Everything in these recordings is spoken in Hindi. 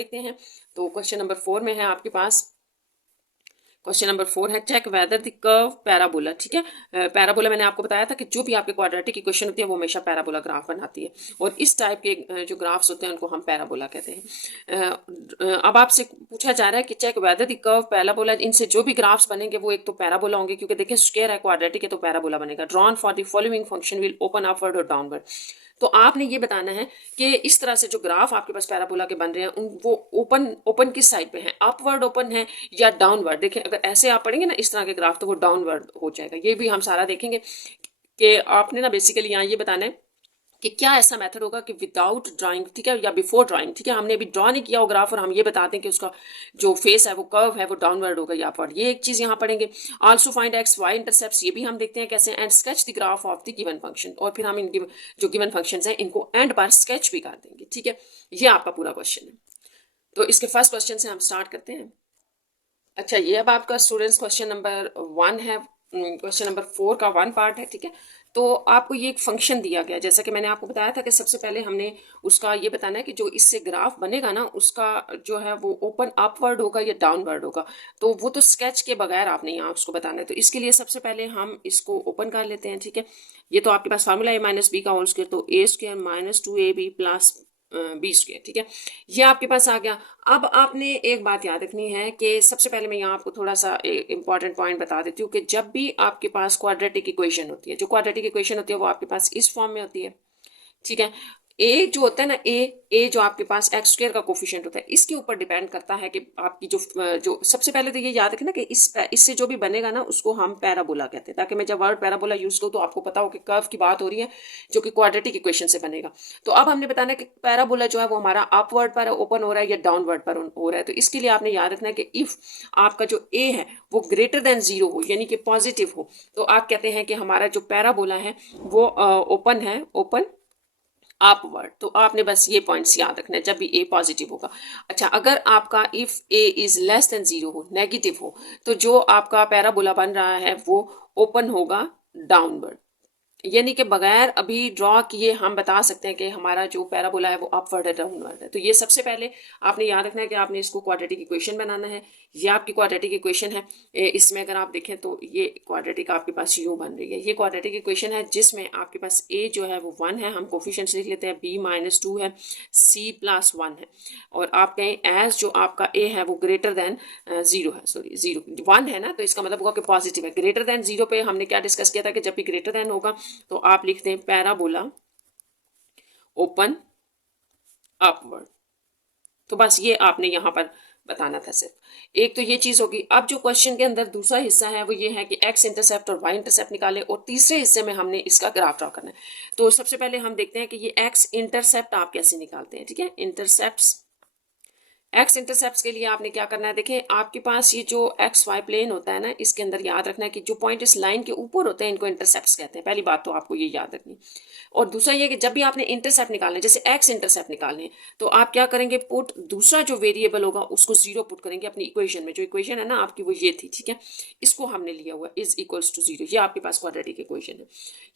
देखते हैं। तो क्वेश्चन नंबर 4 में है आपके पास, क्वेश्चन नंबर 4 है check whether the curve parabola. ठीक है, पैराबोला मैंने आपको बताया था कि जो भी आपके क्वाड्रेटिक इक्वेशन होती है वो हमेशा पैराबोला ग्राफ बनाती है, और इस टाइप के जो ग्राफ्स होते हैं उनको हम पैराबोला कहते हैं। अब आपसे पूछा जा रहा है कि check whether the curve parabola, इनसे जो भी ग्राफ्स बनेंगे वो एक तो पैराबोला होंगे, क्योंकि देखिए स्क्वायर है, क्वाड्रेटिक है, तो पैराबोला बनेगा। Drawn for the following function will open upward और डाउनवर्ड। तो आपने ये बताना है कि इस तरह से जो ग्राफ आपके पास पैराबोला के बन रहे हैं वो ओपन ओपन किस साइड पे है, अपवर्ड ओपन है या डाउनवर्ड। देखिए अगर ऐसे आप पढ़ेंगे ना इस तरह के ग्राफ तो वो डाउनवर्ड हो जाएगा। ये भी हम सारा देखेंगे कि आपने ना बेसिकली यहाँ ये बताना है कि क्या ऐसा मेथड होगा कि विदाउट ड्राइंग, ठीक है, या बिफोर ड्राइंग। ठीक है, हमने अभी ड्रॉ नहीं किया वो ग्राफ और हम ये बताते हैं कि उसका जो फेस है वो कर्व है वो डाउनवर्ड होगा या अपवर्ड। ये एक चीज़ यहाँ पढ़ेंगे। Also find X Y intercepts, ये भी हम देखते हैं कैसे, and sketch the graph of the given function. और फिर हम इन जो गिवन फंक्शंस हैं इनको एंड पर स्केच भी कर देंगे। ठीक है, ये आपका पूरा क्वेश्चन है। तो इसके फर्स्ट क्वेश्चन से हम स्टार्ट करते हैं। अच्छा, ये अब आपका स्टूडेंट्स क्वेश्चन नंबर 1 है। क्वेश्चन नंबर 4 का 1 पार्ट है। ठीक है, तो आपको ये एक फंक्शन दिया गया, जैसा कि मैंने आपको बताया था कि सबसे पहले हमने उसका ये बताना है कि जो इससे ग्राफ बनेगा ना उसका जो है वो ओपन अपवर्ड होगा या डाउनवर्ड होगा। तो वो तो स्केच के बगैर आपने यहाँ उसको बताना है। तो इसके लिए सबसे पहले हम इसको ओपन कर लेते हैं। ठीक है, ये तो आपके पास फार्मूला है माइनस बी का होल स्क्वायर, तो a square minus 2ab plus b square. ठीक है, ये आपके पास आ गया। अब आपने एक बात याद रखनी है कि सबसे पहले मैं यहाँ आपको थोड़ा सा इंपॉर्टेंट पॉइंट बता देती हूँ कि जब भी आपके पास क्वाड्रेटिक इक्वेशन होती है, जो क्वाड्रेटिक इक्वेशन होती है वो आपके पास इस फॉर्म में होती है। ठीक है, ए जो होता है ना, ए जो आपके पास एक्स स्क्वायर का कोफिशिएंट होता है इसके ऊपर डिपेंड करता है कि आपकी जो सबसे पहले तो ये याद रखना कि इससे जो भी बनेगा ना उसको हम पैराबोला कहते हैं, ताकि मैं जब वर्ड पैराबोला यूज करूँ तो आपको पता हो कि कर्व की बात हो रही है जो कि क्वाड्रेटिक इक्वेशन से बनेगा। तो अब हमने बताना है कि पैराबोला जो है वो हमारा अपवर्ड पर ओपन हो रहा है या डाउनवर्ड पर हो रहा है। तो इसके लिए आपने याद रखना है कि इफ आपका जो ए है वो ग्रेटर देन 0 हो, यानी कि पॉजिटिव हो, तो आप कहते हैं कि हमारा जो पैराबोला है वो ओपन है, ओपन अपवर्ड। तो आपने बस ये पॉइंट्स याद रखना है जब भी ए पॉजिटिव होगा। अच्छा, अगर आपका if A is less than 0 हो, नेगेटिव हो, तो जो आपका पैराबोला बन रहा है वो ओपन होगा डाउनवर्ड। यानी कि बगैर अभी ड्रॉ किए हम बता सकते हैं कि हमारा जो पैराबोला है वो अपवर्ड है, डाउनवर्ड है। तो ये सबसे पहले आपने याद रखना है कि आपने इसको क्वाड्रेटिक इक्वेशन बनाना है। ये आपकी क्वाड्रेटिक इक्वेशन है। इसमें अगर आप देखें तो ये क्वाड्रेटिक आपके पास यूं बन रही है। ये क्वाड्रेटिक इक्वेशन है जिसमें आपके पास ए जो है वो 1 है, हम कोफिशिएंट्स लिख लेते हैं, बी -2 है, सी +1 है, और आप कहें एज जो आपका ए है वो ग्रेटर देन 0 है, सॉरी 0 1 है ना, तो इसका मतलब होगा कि पॉजिटिव है। ग्रेटर देन 0 पे हमने क्या डिस्कस किया था कि जब भी ग्रेटर देन होगा तो आप लिखते हैं पैराबोला ओपन अपवर्ड। तो बस ये आपने यहां पर बताना था सिर्फ। एक तो ये चीज होगी। अब जो क्वेश्चन के अंदर दूसरा हिस्सा है वो ये है कि एक्स इंटरसेप्ट और वाई इंटरसेप्ट निकाले, और तीसरे हिस्से में हमने इसका ग्राफ ड्रॉ करना है। तो सबसे पहले हम देखते हैं कि ये एक्स इंटरसेप्ट आप कैसे निकालते हैं। ठीक है, इंटरसेप्ट, एक्स इंटरसेप्ट के लिए आपने क्या करना है, देखें आपके पास ये जो एक्स वाई प्लेन होता है ना, इसके अंदर याद रखना है कि जो पॉइंट इस लाइन के ऊपर होते हैं इनको इंटरसेप्ट कहते हैं। पहली बात तो आपको ये याद रखनी। और दूसरा ये कि जब भी आपने इंटरसेप्ट निकालना है, जैसे एक्स इंटरसेप्ट निकालने हैं, तो आप क्या करेंगे, पुट दूसरा जो वेरिएबल होगा उसको 0 पुट करेंगे अपनी इक्वेशन में। जो इक्वेशन है ना आपकी वो ये थी। ठीक है, इसको हमने लिया हुआ इज इक्वल्स टू 0। ये आपके पास क्वाड्रेटिक इक्वेशन है।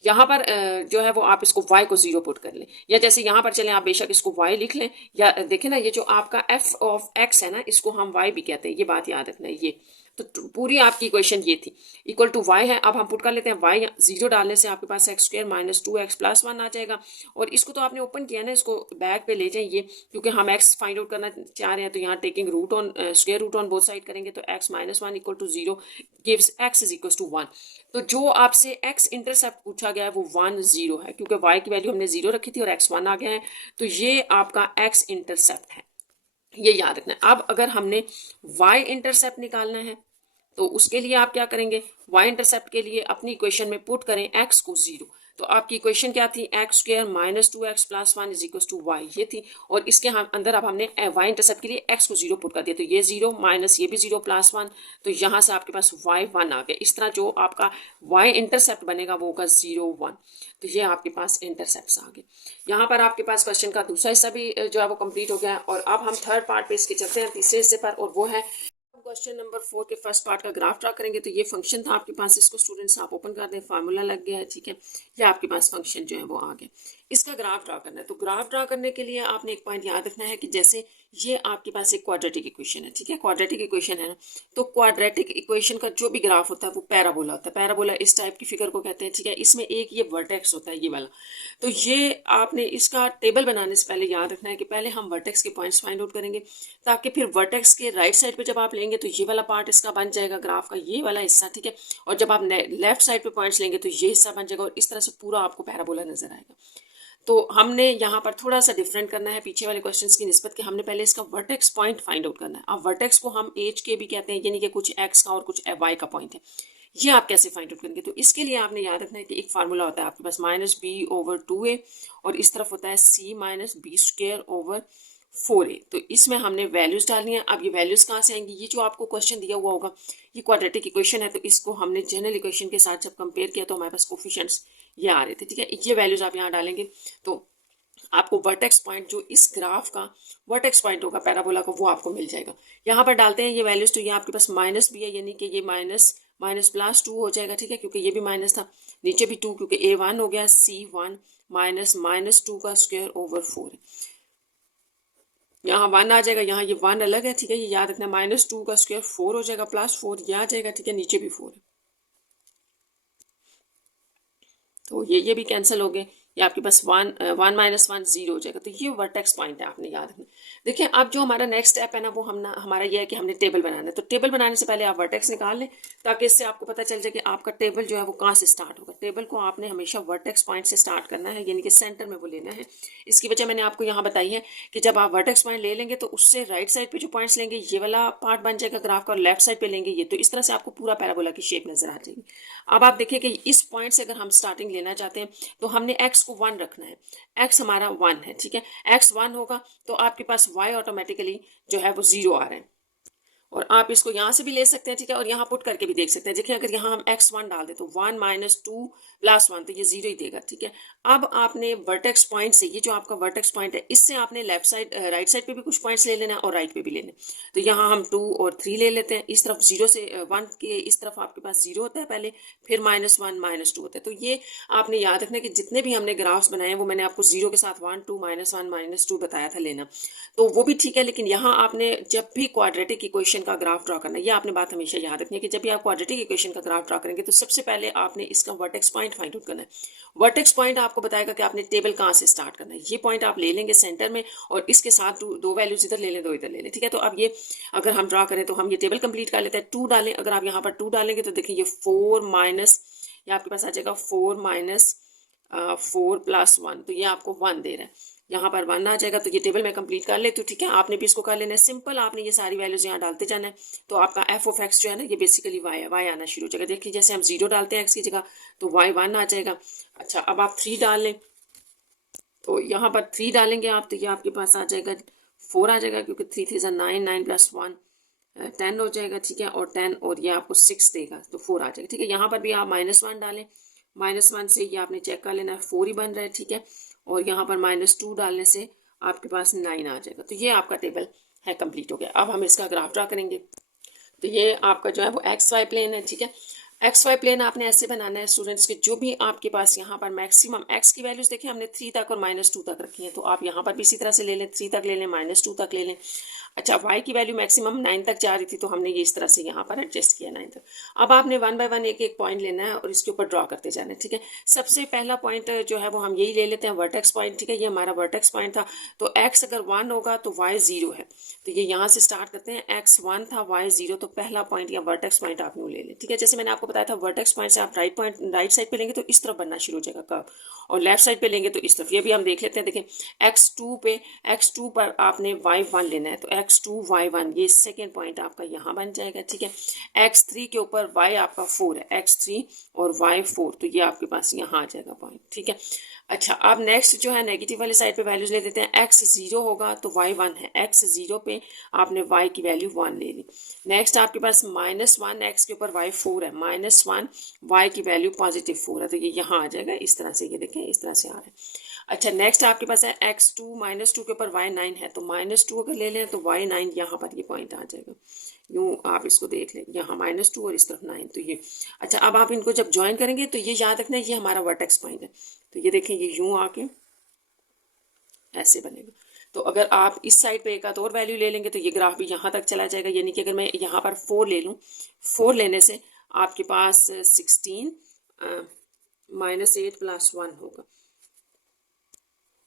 यहाँ पर जो है वो आप इसको y को 0 पुट कर लें, या जैसे यहाँ पर चलें आप बेशक इसको y लिख लें, या देखें ना ये जो आपका f ऑफ x है ना इसको हम y भी कहते हैं। ये बात याद रखना है। ये तो पूरी आपकी इक्वेशन ये थी, इक्वल टू y है। अब हम पुट कर लेते हैं y, 0 डालने से आपके पास एक्स स्क्वायर -2x + 1 आ जाएगा। और इसको तो आपने ओपन किया ना, इसको बैक पे ले जाइए, क्योंकि हम x फाइंड आउट करना चाह रहे हैं। तो यहाँ taking root on square root on both side करेंगे, तो x -1 = 0 गिव्स x = 1। तो जो आपसे x इंटरसेप्ट पूछा गया है वो 1 0 है, क्योंकि y की वैल्यू हमने 0 रखी थी और x 1 आ गया है। तो ये आपका x इंटरसेप्ट है, ये याद रखना है। अब अगर हमने y इंटरसेप्ट निकालना है तो उसके लिए आप क्या करेंगे, y इंटरसेप्ट के लिए अपनी इक्वेशन में पुट करें x को 0। तो आपकी इक्वेशन क्या थी, एक्स स्क्वायर -2x + 1 = y, ये थी। और इसके हम अंदर अब हमने y इंटरसेप्ट के लिए x को 0 पुट कर दिया, तो ये 0 माइनस ये भी 0 + 1, तो यहाँ से आपके पास y 1 आ गया। इस तरह जो आपका y इंटरसेप्ट बनेगा वो होगा 0 1। तो ये आपके पास इंटरसेप्ट आ गए। यहाँ पर आपके पास क्वेश्चन का दूसरा हिस्सा भी जो है वो कंप्लीट हो गया। और अब हम थर्ड पार्ट पे इसके चलते हैं, तीसरे हिस्से पर, और वो है क्वेश्चन नंबर 4 के फर्स्ट पार्ट का ग्राफ ड्रा करेंगे। तो ये फंक्शन था आपके पास, इसको स्टूडेंट्स आप ओपन कर दें, फार्मूला लग गया है। ठीक है, ये आपके पास फंक्शन जो है वो आ गया। इसका ग्राफ ड्रा करना है। तो ग्राफ ड्रा करने के लिए आपने एक पॉइंट याद रखना है कि जैसे ये आपके पास एक क्वाड्रेटिक इक्वेशन है, ठीक है, क्वाड्रेटिक इक्वेशन है ना, तो क्वाड्रेटिक इक्वेशन का जो भी ग्राफ होता है वो पैराबोला होता है। पैराबोला इस टाइप की फिगर को कहते हैं, ठीक है। इसमें एक ये वर्टेक्स होता है, ये वाला। तो ये आपने इसका टेबल बनाने से पहले याद रखना है कि पहले हम वर्टेक्स के पॉइंट्स फाइंड आउट करेंगे, ताकि फिर वर्टेक्स के राइट साइड पे जब आप लेंगे तो ये वाला पार्ट इसका बन जाएगा ग्राफ का, ये वाला हिस्सा, ठीक है। और जब आप लेफ्ट साइड पे पॉइंट्स लेंगे तो ये हिस्सा बन जाएगा, और इस तरह से पूरा आपको पैराबोला नजर आएगा। तो हमने यहाँ पर थोड़ा सा डिफरेंट करना है पीछे वाले क्वेश्चंस की निस्बत, कि हमने पहले इसका वर्टेक्स पॉइंट फाइंड आउट करना है। अब वर्टेक्स को हम एज के भी कहते हैं, यानी कि कुछ एक्स का और कुछ वाई का पॉइंट है। ये आप कैसे फाइंड आउट करेंगे? तो इसके लिए आपने याद रखना है कि एक फार्मूला होता है आपके पास -b/2a, और इस तरफ होता है c-b²/4a। तो इसमें हमने वैल्यूज डालनी है। अब ये वैल्यूज कहाँ से आएंगी? ये जो आपको क्वेश्चन दिया हुआ होगा, ये क्वाड्रेटिक इक्वेशन है, तो इसको हमने जनरल इक्वेशन के साथ जब कंपेयर किया तो हमारे पास कोफिशिएंट्स ये आ रहे थे, ठीक है। ये वैल्यूज आप यहाँ डालेंगे तो आपको वर्टेक्स पॉइंट जो इस ग्राफ का वर्टेक्स पॉइंट होगा पैराबोला का, वो आपको मिल जाएगा। यहाँ पर डालते हैं ये वैल्यूज, तो ये आपके पास माइनस भी है, यानी कि ये माइनस+2 हो जाएगा, ठीक है, क्योंकि ये भी माइनस था, नीचे भी 2, क्योंकि a1 हो गया, c1 -(-2)² है। यहाँ 1 आ जाएगा, यहाँ ये 1 अलग है, ठीक है, ये याद रखना। -(2)² 4 हो जाएगा, +4 ये आ जाएगा, ठीक है, नीचे भी 4 है, तो ये भी कैंसिल हो गए। ये आपके पास 1 -1 0 हो जाएगा। तो ये वर्टेक्स पॉइंट है, आपने याद रखना। देखिए अब जो हमारा नेक्स्ट स्टेप है ना, वो हमारा ये है कि हमने टेबल बनाना है। तो टेबल बनाने से पहले आप वर्टेक्स निकाल लें, ताकि इससे आपको पता चल जाए कि आपका टेबल जो है वो कहाँ से स्टार्ट होगा। टेबल को आपने हमेशा वर्टेक्स पॉइंट से स्टार्ट करना है, यानी कि सेंटर में वो लेना है। इसकी वजह मैंने आपको यहाँ बताई है कि जब आप वर्टेक्स पॉइंट ले लेंगे तो उससे राइट साइड पे जो पॉइंट्स लेंगे, ये वाला पार्ट बन जाएगा ग्राफ का, और लेफ्ट साइड पे लेंगे ये, तो इस तरह से आपको पूरा पैराबोला की शेप नजर आ जाएगी। अब आप देखिए कि इस पॉइंट से अगर हम स्टार्टिंग लेना चाहते हैं तो हमने x को 1 रखना है। x हमारा 1 है, ठीक है। x 1 होगा तो आपके पास y ऑटोमेटिकली जो है वो 0 आ रहा है, और आप इसको यहाँ से भी ले सकते हैं, ठीक है, और यहाँ पुट करके भी देख सकते हैं। देखिए अगर यहाँ हम x1 डाल दें तो 1 - 2 + 1, तो ये 0 ही देगा, ठीक है। अब आपने वर्टेक्स पॉइंट से, ये जो आपका वर्टेक्स पॉइंट है, इससे आपने लेफ्ट साइड राइट साइड पे भी कुछ पॉइंट्स ले लेना है और राइट पे भी लेना है। तो यहाँ हम 2 और 3 ले लेते हैं। इस तरफ 0 से 1 के इस तरफ आपके पास 0 होता है पहले, फिर -1 -2 होता है। तो ये आपने याद रखना है कि जितने भी हमने ग्राफ्स बनाए हैं वो मैंने आपको 0 के साथ 1 2 -1 -2 बताया था लेना, तो वो भी ठीक है। लेकिन यहाँ आपने जब भी क्वाड्रेटिक इक्वेशन का ग्राफ ड्रा करना है, ये आपने बात हमेशा याद रखनी है कि जब भी आप क्वाड्रेटिक इक्वेशन का ग्राफ ड्रा करेंगे तो सबसे पहले आपने इसका वर्टेक्स पॉइंट फाइंड आउट करना है। वर्टेक्स पॉइंट आपको बताएगा कि आपने टेबल कहाँ से स्टार्ट करना है। ये पॉइंट आप ले लेंगे सेंटर में, और इसके साथ दो वैल्यूज इधर ले लें, 2 इधर ले लें, ठीक है। तो अब ये अगर हम ड्रा करें तो हम ये टेबल कंप्लीट कर लेते हैं। 2 डालें, अगर आप यहाँ पर 2 डालेंगे तो देखिए ये 4 माइनस, ये आपके पास आ जाएगा 4 - 4 + 1, तो ये आपको 1 दे रहा है। यहाँ पर 1 आ जाएगा, तो ये टेबल मैं कंप्लीट कर लेती हूँ, ठीक है। आपने भी इसको कर लेना है सिंपल, आपने ये सारी वैल्यूज यहाँ डालते जाना है। तो आपका f(x) जो है ना, ये बेसिकली y है, y आना शुरू हो जाएगा। देखिए जैसे हम 0 डालते हैं x की जगह तो y 1 आ जाएगा। अच्छा अब आप 3 डाल लें, तो यहाँ पर 3 डालेंगे आप, तो ये आपके पास आ जाएगा 4 आ जाएगा, क्योंकि 3 3 9 9 + 1 10 हो जाएगा, ठीक है। और 10 और ये आपको 6 देगा, तो 4 आ जाएगा, ठीक है। यहाँ पर भी आप -1 डालें, -1 से ये आपने चेक कर लेना है 4 ही बन रहा है, ठीक है। और यहाँ पर -2 डालने से आपके पास 9 आ जाएगा। तो ये आपका टेबल है, कंप्लीट हो गया। अब हम इसका ग्राफ ड्रा करेंगे। तो ये आपका जो है वो XY प्लेन है, ठीक है। XY प्लेन आपने ऐसे बनाना है स्टूडेंट्स के, जो भी आपके पास यहाँ पर मैक्सिमम x की वैल्यूज देखिए हमने 3 तक और -2 तक रखी है, तो आप यहाँ पर भी इसी तरह से ले लें, 3 तक ले लें, -2 तक ले लें। अच्छा y की वैल्यू मैक्सिमम 9 तक जा रही थी, तो हमने ये इस तरह से यहाँ पर एडजस्ट किया 9 तक। अब आपने 1 बाय 1 एक एक पॉइंट लेना है और इसके ऊपर ड्रॉ करते जाना है, ठीक है। सबसे पहला पॉइंट जो है वो हम यही ले लेते हैं, वर्टेक्स पॉइंट, ठीक है। ये हमारा वर्टेक्स पॉइंट था, तो x अगर 1 होगा तो y 0 है, तो ये यहाँ से स्टार्ट करते हैं। x 1 था, y 0, तो पहला पॉइंट या वर्टेक्स पॉइंट आप यूँ ले लें, ठीक है। जैसे मैंने आपको बताया था वर्टेक्स पॉइंट से आप राइट साइड पे लेंगे तो इस तरफ बनना शुरू हो जाएगा कर्व, और लेफ्ट साइड पे लेंगे तो इस तरफ। ये भी हम देख लेते हैं, देखें x2 पर आपने y1 लेना है, तो x2 y1 ये सेकेंड पॉइंट आपका यहाँ बन जाएगा, ठीक है। x3 के ऊपर y आपका 4 है, x3 और y 4, तो ये आपके पास यहाँ आ जाएगा पॉइंट, ठीक है। अच्छा अब नेक्स्ट जो है नेगेटिव वाली साइड पे वैल्यूज ले देते हैं। x 0 होगा तो y 1 है, x 0 पे आपने y की वैल्यू 1 ले ली। नेक्स्ट आपके पास -1 x के ऊपर y 4 है, -1 y की वैल्यू +4 है, तो ये यहाँ आ जाएगा इस तरह से, ये देखें इस तरह से आ रहा है। अच्छा नेक्स्ट आपके पास है x2 -2 के ऊपर y 9 है, तो -2 अगर ले लें तो y 9 यहाँ पर ये पॉइंट आ जाएगा। यूँ आप इसको देख लें, यहाँ -2 और इस तरफ 9, तो ये। अच्छा अब आप इनको जब ज्वाइन करेंगे तो ये याद रखना है ये हमारा वर्टेक्स पॉइंट है, तो ये देखें ये यूँ आके ऐसे बनेगा। तो अगर आप इस साइड पे एक आध और वैल्यू ले लेंगे तो ये ग्राफ भी यहाँ तक चला जाएगा, यानी कि अगर मैं यहाँ पर 4 ले लूँ, 4 लेने से आपके पास 16 -8 + 1 होगा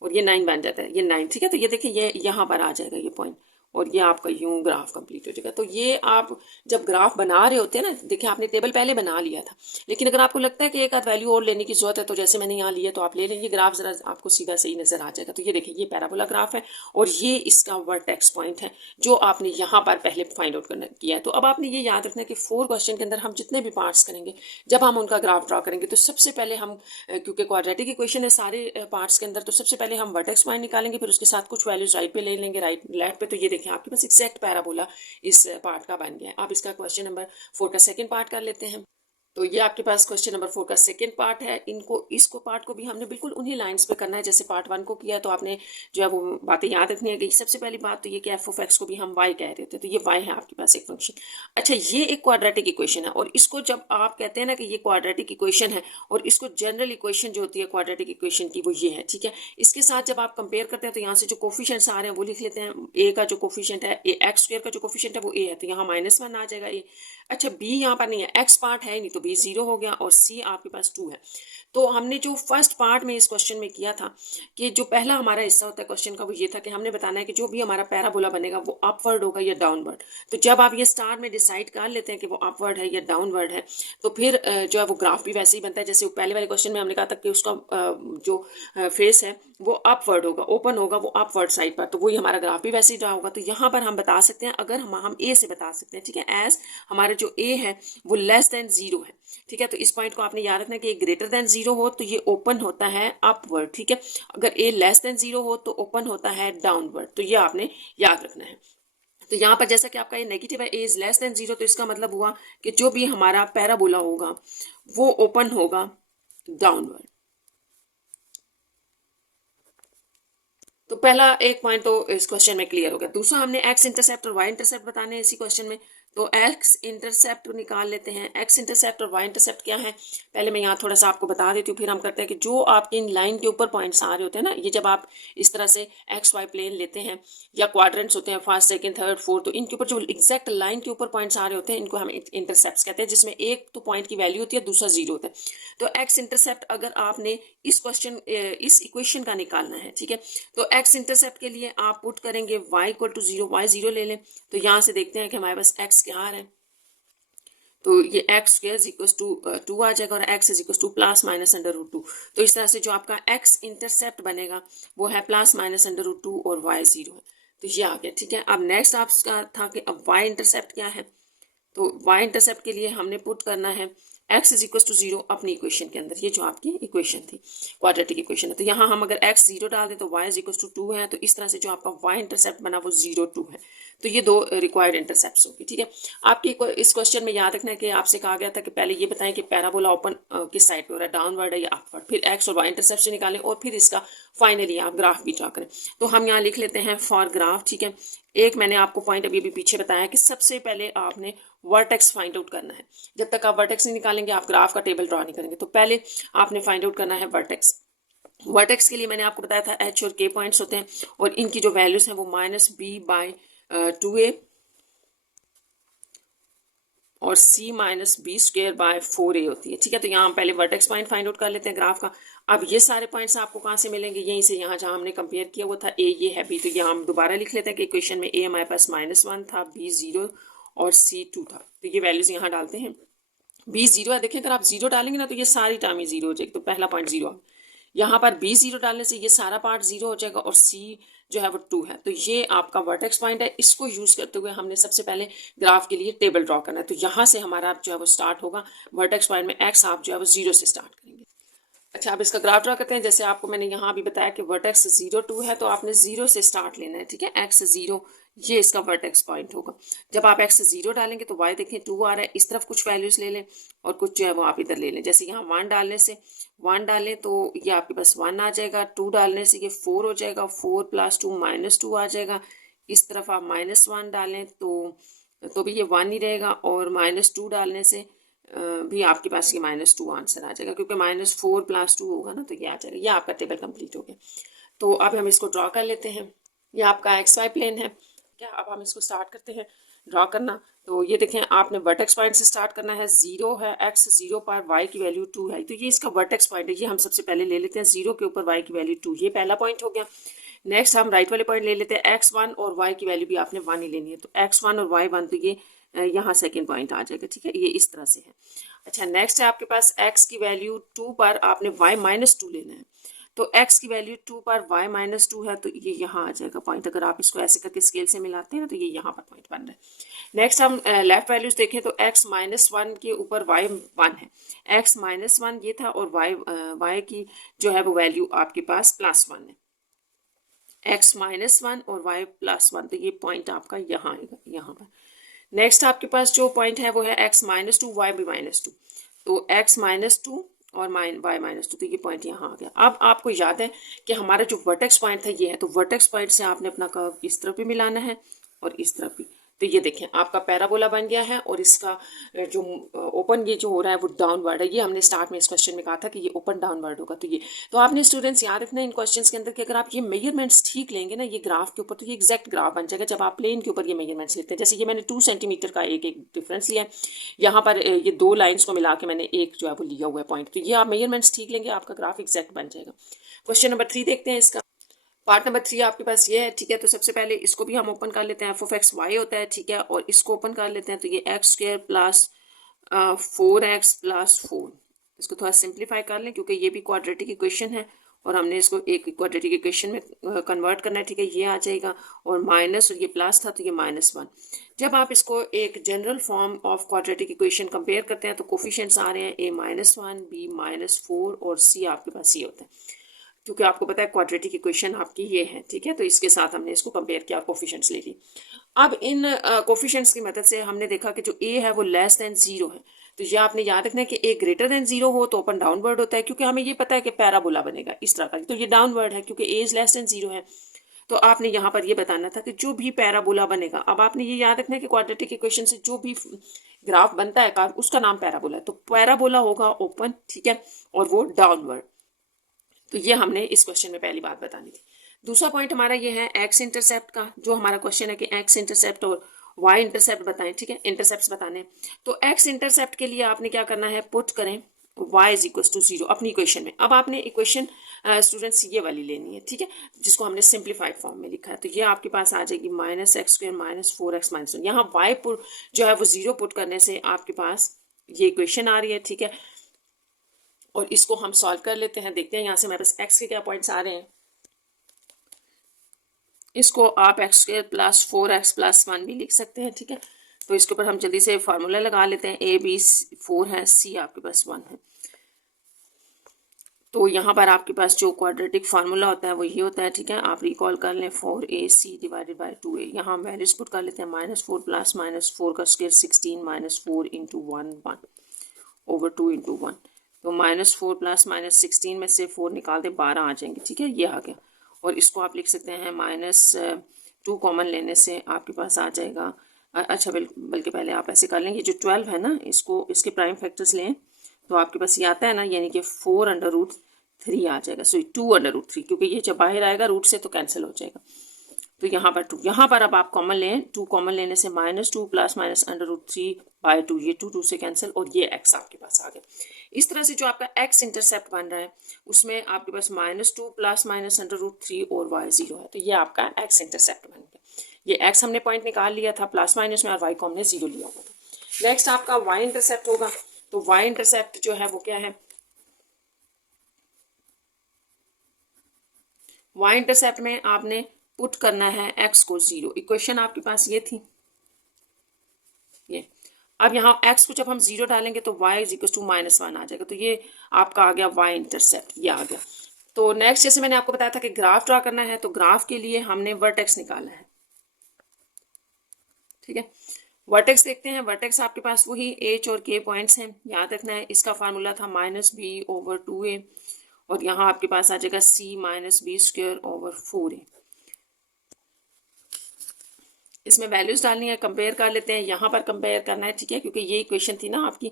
और ये 9 बन जाता है, ये 9, ठीक है। तो ये देखिए ये यहाँ पर आ जाएगा ये पॉइंट, और ये आपका यूं ग्राफ कंप्लीट हो जाएगा। तो ये आप जब ग्राफ बना रहे होते हैं ना, देखिए आपने टेबल पहले बना लिया था, लेकिन अगर आपको लगता है कि एक आध वैल्यू और लेने की जरूरत है तो जैसे मैंने यहाँ लिया तो आप ले लेंगे, ग्राफ जरा आपको सीधा सही नजर आ जाएगा। तो ये देखिए ये पैराबोला ग्राफ है और ये इसका वर्टेक्स पॉइंट है जो आपने यहाँ पर पहले फाइंड आउट करना किया है। तो अब आपने ये याद रखना है कि 4 क्वेश्चन के अंदर हम जितने भी पार्ट्स करेंगे, जब हम उनका ग्राफ ड्रा करेंगे तो सबसे पहले हम, क्योंकि क्वाड्रेटिक इक्वेशन है सारे पार्ट्स के अंदर, तो सबसे पहले हम वर्टेक्स पॉइंट निकालेंगे, फिर उसके साथ कुछ वैल्यूज राइट पे ले लेंगे, राइट लेफ्ट पे। तो ये देखिए आपके पास एग्जैक्ट पैराबोला इस पार्ट का बन गया है। आप इसका क्वेश्चन नंबर 4 का सेकंड पार्ट कर लेते हैं। तो ये आपके पास क्वेश्चन नंबर 4 का सेकंड पार्ट है। इसको पार्ट को भी हमने बिल्कुल उन्हीं लाइंस पे करना है जैसे पार्ट 1 को किया है। तो आपने जो है वो बातें याद रखनी है कि सबसे पहली बात तो ये कि एफ ऑफ एक्स को भी हम वाई कह रहे थे, तो ये वाई है आपके पास एक फंक्शन। अच्छा, ये एक क्वाड्रेटिक इक्वेशन है और इसको जब आप कहते हैं ना कि ये क्वाड्रेटिक इक्वेशन है, और इसको जनरल इक्वेशन जो होती है क्वाड्रेटिक इक्वेशन की वो ये है, ठीक है। इसके साथ जब आप कंपेयर करते हैं तो यहाँ से जो कोफिशिएंट्स आ रहे हैं वो लिख लेते हैं। ए का जो कोफिशिएंट है, एक्स स्क्वायर का जो कोफिशिएंट है वो ए है, तो यहाँ -1 आ जाएगा ए। अच्छा, बी यहाँ पर नहीं है, एक्स पार्ट है नहीं, तो बी 0 हो गया और सी आपके पास 2 है। तो हमने जो फर्स्ट पार्ट में इस क्वेश्चन में किया था कि जो पहला हमारा हिस्सा होता है क्वेश्चन का वो ये था कि हमने बताना है कि जो भी हमारा पैराबोला बनेगा वो अपवर्ड होगा या डाउनवर्ड। तो जब आप ये स्टार में डिसाइड कर लेते हैं कि वो अपवर्ड है या डाउनवर्ड है, तो फिर जो है वो ग्राफ भी वैसे ही बनता है जैसे पहले वाले क्वेश्चन में हमने कहा था कि उसका जो फेस है वो अपवर्ड होगा, ओपन होगा वो अपवर्ड साइड पर, तो वही हमारा ग्राफ भी वैसे ही ड्रा होगा। तो यहाँ पर हम बता सकते हैं, अगर हम ए से बता सकते हैं, ठीक है, एज हमारा जो ए है वो लेस देन 0 है, ठीक है। तो इस पॉइंट को आपने याद रखना कि ग्रेटर देन 0 हो तो ये ओपन होता है अपवर्ड, ठीक है। अगर ए लेस देन 0 हो तो ओपन होता है डाउनवर्ड, तो ये आपने याद रखना है। तो यहाँ पर जैसा कि आपका ये नेगेटिव है, ए इज लेस देन 0, तो इसका मतलब हुआ कि जो भी हमारा पैराबोला होगा वो ओपन होगा डाउनवर्ड। तो पहला एक पॉइंट तो इस क्वेश्चन में क्लियर हो गया। दूसरा, हमने एक्स इंटरसेप्ट और वाई इंटरसेप्ट बताने हैं इसी क्वेश्चन में। तो एक्स इंटरसेप्ट निकाल लेते हैं। एक्स इंटरसेप्ट और वाई इंटरसेप्ट क्या है, पहले मैं यहाँ थोड़ा सा आपको बता देती हूँ, फिर हम करते हैं कि जो आपके इन लाइन के ऊपर पॉइंट्स आ रहे होते हैं ना, ये जब आप इस तरह से एक्स वाई प्लेन लेते हैं या क्वाड्रेंट्स होते हैं फर्स्ट सेकंड थर्ड फोर्थ, तो इनके ऊपर जो एग्जैक्ट लाइन के ऊपर पॉइंट्स आ रहे होते हैं इनको हम इंटरसेप्ट कहते हैं, जिसमें एक तो पॉइंट की वैल्यू होती है, दूसरा 0 होता है। तो एक्स इंटरसेप्ट अगर आपने इस इक्वेशन का निकालना है, ठीक है, तो एक्स इंटरसेप्ट के लिए आप पुट करेंगे y इक्वल टू 0, y 0 ले लें। तो यहाँ से देखते हैं कि हमारे पास x क्या आ रहा है, तो ये एक्स स्क्वायर इक्वल टू 2 आ जाएगा और x इज इक्वल टू +-√2। तो इस तरह से जो आपका x इंटरसेप्ट बनेगा वो है +-√2 और y 0 है, तो ये आ गया, ठीक है। अब नेक्स्ट आपका था कि अब y इंटरसेप्ट क्या है, तो y इंटरसेप्ट के लिए हमने पुट करना है x इज इक्वल टू 0 अपनी इक्वेशन के अंदर, ये जो आपकी इक्वेशन थी क्वाड्रेटिक इक्वेशन है। तो यहाँ हम अगर x 0 डाल दें तो y इज इक्वल टू 2 है, तो इस तरह से जो आपका y इंटरसेप्ट बना वो 0 2 है। तो ये दो रिक्वायर्ड इंटरसेप्ट्स होगी, ठीक है। आपकी इस क्वेश्चन में याद रखना है कि आपसे कहा गया था कि पहले ये बताएं कि पैराबोला ओपन किस साइड पे हो रहा है, डाउनवर्ड है या अपवर्ड, फिर x और y इंटरसेप्ट से निकालें और फिर इसका फाइनली आप ग्राफ भी ड्रा करें। तो हम यहाँ लिख लेते हैं फॉर ग्राफ, ठीक है। एक मैंने आपको पॉइंट अभी पीछे बताया कि सबसे पहले आपने वर्टेक्स फाइंड आउट करना है। जब तक आप वर्टेक्स नहीं निकालेंगे आप ग्राफ का टेबल ड्रॉ नहीं करेंगे। तो पहले आपने फाइंड आउट करना है वर्टेक्स। वर्टेक्स के लिए मैंने आपको बताया था एच और के पॉइंट्स होते हैं और इनकी जो वैल्यूज हैं वो -b/2a और c-b² 4a होती है, ठीक है। तो यहाँ हम पहले वर्टेक्स पॉइंट फाइंड आउट कर लेते हैं ग्राफ का। अब ये सारे पॉइंट्स आपको कहाँ से मिलेंगे, यहीं से, यहाँ जहाँ हमने कंपेयर किया वो था a, ये है b, तो यहाँ हम दोबारा लिख लेते हैं कि इक्वेशन में a हमारे पास -1 था, b 0 और c 2 था। तो ये वैल्यूज यहाँ डालते हैं। b 0 है, देखिए अगर आप 0 डालेंगे ना तो ये सारी टर्म ही 0 हो जाएगी, तो पहला पॉइंट 0 है। यहाँ पर b 0 डालने से ये सारा पार्ट 0 हो जाएगा और c जो है वो 2 है। तो ये आपका वर्टेक्स पॉइंट है। इसको यूज करते हुए हमने सबसे पहले ग्राफ के लिए टेबल ड्रॉ करना है। तो यहाँ से हमारा जो है वो स्टार्ट होगा वर्टेक्स पॉइंट में x आप जो है वो 0 से स्टार्ट करेंगे। अच्छा, अब इसका ग्राफ ड्रा करते हैं। जैसे आपको मैंने यहाँ भी बताया कि वर्टेक्स 0 2 है, तो आपने 0 से स्टार्ट लेना है, ठीक है। x 0 ये इसका वर्टेक्स पॉइंट होगा। जब आप x 0 डालेंगे तो y देखें 2 आ रहा है, इस तरफ कुछ वैल्यूज ले लें और कुछ जो है वो आप इधर ले लें। जैसे यहाँ 1 डालने से 1 डालें तो ये आपके पास 1 आ जाएगा, 2 डालने से ये 4 हो जाएगा, 4 + 2 -2 आ जाएगा। इस तरफ आप -1 डालें तो भी ये 1 ही रहेगा और -2 डालने से भी आपके पास ये -2 आंसर आ जाएगा, क्योंकि -4 + 2 होगा ना, तो ये आ जाएगा। ये आपका टेबल कंप्लीट हो गया। तो अब हम इसको ड्रॉ कर लेते हैं। ये आपका एक्स वाई प्लेन है क्या। अब हम इसको स्टार्ट करते हैं ड्रॉ करना। तो ये देखें, आपने वर्टेक्स पॉइंट से स्टार्ट करना है। 0 है, एक्स 0 पर वाई की वैल्यू 2 है, तो ये इसका वर्टेक्स पॉइंट है। ये हम सबसे पहले ले लेते हैं 0 के ऊपर वाई की वैल्यू 2, ये पहला पॉइंट हो गया। नेक्स्ट हम राइट वाले पॉइंट ले लेते हैं x1 और y की वैल्यू भी आपने 1 ही लेनी है, तो x1 और y1, तो ये यहाँ सेकेंड पॉइंट आ जाएगा, ठीक है, ये इस तरह से है। अच्छा, नेक्स्ट है आपके पास x की वैल्यू 2 पर आपने y माइनस 2 लेना है, तो x की वैल्यू 2 पर y माइनस 2 है, तो ये यहाँ आ जाएगा पॉइंट। अगर आप इसको ऐसे करके स्केल से मिलाते हैं ना, तो ये यहाँ पर पॉइंट बन रहा है। नेक्स्ट हम लेफ्ट वैल्यूज देखें तो x माइनस 1 के ऊपर y 1 है, x माइनस 1 ये था, और y की जो है वो वैल्यू आपके पास +1 है। x माइनस 1 और y +1, तो ये पॉइंट आपका यहाँ आएगा, यहाँ पर। नेक्स्ट आपके पास जो पॉइंट है वो है x माइनस 2 वाई भी माइनस 2, तो x माइनस 2 और y माइनस 2, तो ये पॉइंट यहाँ आ गया। अब आपको याद है कि हमारा जो वर्टेक्स पॉइंट था ये है, तो वर्टेक्स पॉइंट से आपने अपना कर्व इस तरफ भी मिलाना है और इस तरफ भी। तो ये देखें, आपका पैराबोला बन गया है, और इसका जो ओपन ये जो हो रहा है वो डाउनवर्ड है। ये हमने स्टार्ट में इस क्वेश्चन में कहा था कि ये ओपन डाउनवर्ड होगा। तो ये, तो आपने स्टूडेंट्स याद रखना है इन क्वेश्चंस के अंदर कि अगर आप ये मेजरमेंट्स ठीक लेंगे ना ये ग्राफ के ऊपर, तो ये एग्जैक्ट ग्राफ बन जाएगा जब आप प्लेन के ऊपर ये मेजरमेंट्स लेते हैं। जैसे ये मैंने 2 सेंटीमीटर का एक डिफरेंस लिया है, यहाँ पर ये 2 लाइन्स को मिला के मैंने एक जो है वो लिया हुआ है पॉइंट, तो ये आप मेजरमेंट्स ठीक लेंगे, आपका ग्राफ एग्जैक्ट बन जाएगा। क्वेश्चन नंबर 3 देखते हैं इसका। पार्ट नंबर 3 आपके पास ये है, ठीक है। तो सबसे पहले इसको भी हम ओपन कर लेते हैं, f(x) y होता है, ठीक है, और इसको ओपन कर लेते हैं, तो ये x² प्लस 4x प्लस 4, इसको थोड़ा सिंप्लीफाई कर लें क्योंकि ये भी क्वाड्रेटिक इक्वेशन है और हमने इसको एक क्वाड्रेटिक इक्वेशन में कन्वर्ट करना है, ठीक है। ये आ जाएगा, और माइनस, और ये प्लस था तो ये -1। जब आप इसको एक general form of quadratic equation compare करते हैं तो कोफिशिएंट्स आ रहे हैं a-1, b-4 और c आपके पास ये होता है, क्योंकि आपको पता है क्वाड्रेटिक इक्वेशन आपकी ये है, ठीक है। तो इसके साथ हमने इसको कंपेयर किया, कोफिशिएंट्स ले ली। अब इन कोफिशिएंट्स की मदद से हमने देखा कि जो a है वो लेस देन 0 है, तो ये आपने याद रखना है कि a ग्रेटर देन 0 हो तो ओपन डाउनवर्ड होता है, क्योंकि हमें ये पता है कि पैराबोला बनेगा इस तरह का, तो ये डाउनवर्ड है क्योंकि a इज लेस देन 0 है। तो आपने यहाँ पर ये बताना था कि जो भी पैराबोला बनेगा, अब आपने ये याद रखना है कि क्वाड्रेटिक इक्वेशन से जो भी ग्राफ बनता है कर्व, उसका नाम पैराबोला है, तो पैराबोला होगा ओपन, ठीक है, और वो डाउनवर्ड। तो ये हमने इस क्वेश्चन में पहली बात बतानी थी। दूसरा पॉइंट हमारा ये है एक्स इंटरसेप्ट का, जो हमारा क्वेश्चन है कि एक्स इंटरसेप्ट और वाई इंटरसेप्ट बताएं, ठीक है, इंटरसेप्ट बताने। तो एक्स इंटरसेप्ट के लिए आपने क्या करना है, पुट करें y इज इक्वल टू 0 अपनी इक्वेशन में। अब आपने इक्वेशन स्टूडेंट्स ये वाली लेनी है, ठीक है, जिसको हमने सिंप्लीफाइड फॉर्म में लिखा है, तो ये आपके पास आ जाएगी -x² -4x -1। यहाँ y पुट जो है वो 0 पुट करने से आपके पास ये इक्वेशन आ रही है, ठीक है, और इसको हम सॉल्व कर लेते हैं। देखते हैं यहाँ से हमारे पास x के क्या पॉइंट्स आ रहे हैं। इसको आप x² प्लस 4x प्लस 1 भी लिख सकते हैं, ठीक है। तो इसके ऊपर हम जल्दी से फार्मूला लगा लेते हैं। a b 4 है, c आपके पास 1 है। तो यहाँ पर आपके पास जो क्वाड्रेटिक फार्मूला होता है वो ये होता है, ठीक है, आप रिकॉल कर लें 4ac डिवाइडेड बाई 2a। यहाँ हम वैल्यूज पुट कर लेते हैं, -4 प्लस -4 का स्क्वायर 16 -4 इंटू 1 ओवर 2 इंटू 1। तो -4 प्लस -16 में से 4 निकाल दें, 12 आ जाएंगे, ठीक है, ये आ गया। और इसको आप लिख सकते हैं -2 कॉमन लेने से आपके पास आ जाएगा, अच्छा बल्कि पहले आप ऐसे कर लेंगे, जो 12 है ना, इसको इसके प्राइम फैक्टर्स लें तो आपके पास ये आता है ना, यानी कि 4√3 आ जाएगा, सो 2√3, क्योंकि ये जब बाहर आएगा रूट से तो कैंसिल हो जाएगा। तो यहाँ पर 2, यहाँ पर अब आप कॉमन लें, 2 कॉमन लेने से -2 प्लस -√3/2, ये 2 से कैंसिल, और ये x आपके पास आ गया। इस तरह से जो आपका x इंटरसेप्ट बन रहा है उसमें आपके पास -2 प्लस -√3 और y 0 है, तो ये आपका x इंटरसेप्ट बन गया। ये x हमने पॉइंट निकाल लिया था प्लस माइनस में, और y को हमने 0 लिया हुआ था। नेक्स्ट आपका y इंटरसेप्ट होगा, तो y इंटरसेप्ट जो है वो क्या है, y इंटरसेप्ट में आपने पुट करना है x को 0। इक्वेशन आपके पास ये थी, ये। अब यहाँ x को जब हम 0 डालेंगे तो y इज इक्वल टू -1 आ जाएगा, तो ये आपका आ गया y इंटरसेप्ट, ये आ गया। तो नेक्स्ट जैसे मैंने आपको बताया था कि ग्राफ ड्रा करना है, तो ग्राफ के लिए हमने वर्टेक्स निकालना है, ठीक है। वर्टेक्स देखते हैं, वर्टेक्स आपके पास वही h और k पॉइंट्स हैं, याद रखना है। इसका फार्मूला था -b/2a, और यहाँ आपके पास आ जाएगा c -b²/4a। इसमें वैल्यूज डालनी है, कंपेयर कर लेते हैं, यहाँ पर कंपेयर करना है, ठीक है, क्योंकि ये इक्वेशन थी ना आपकी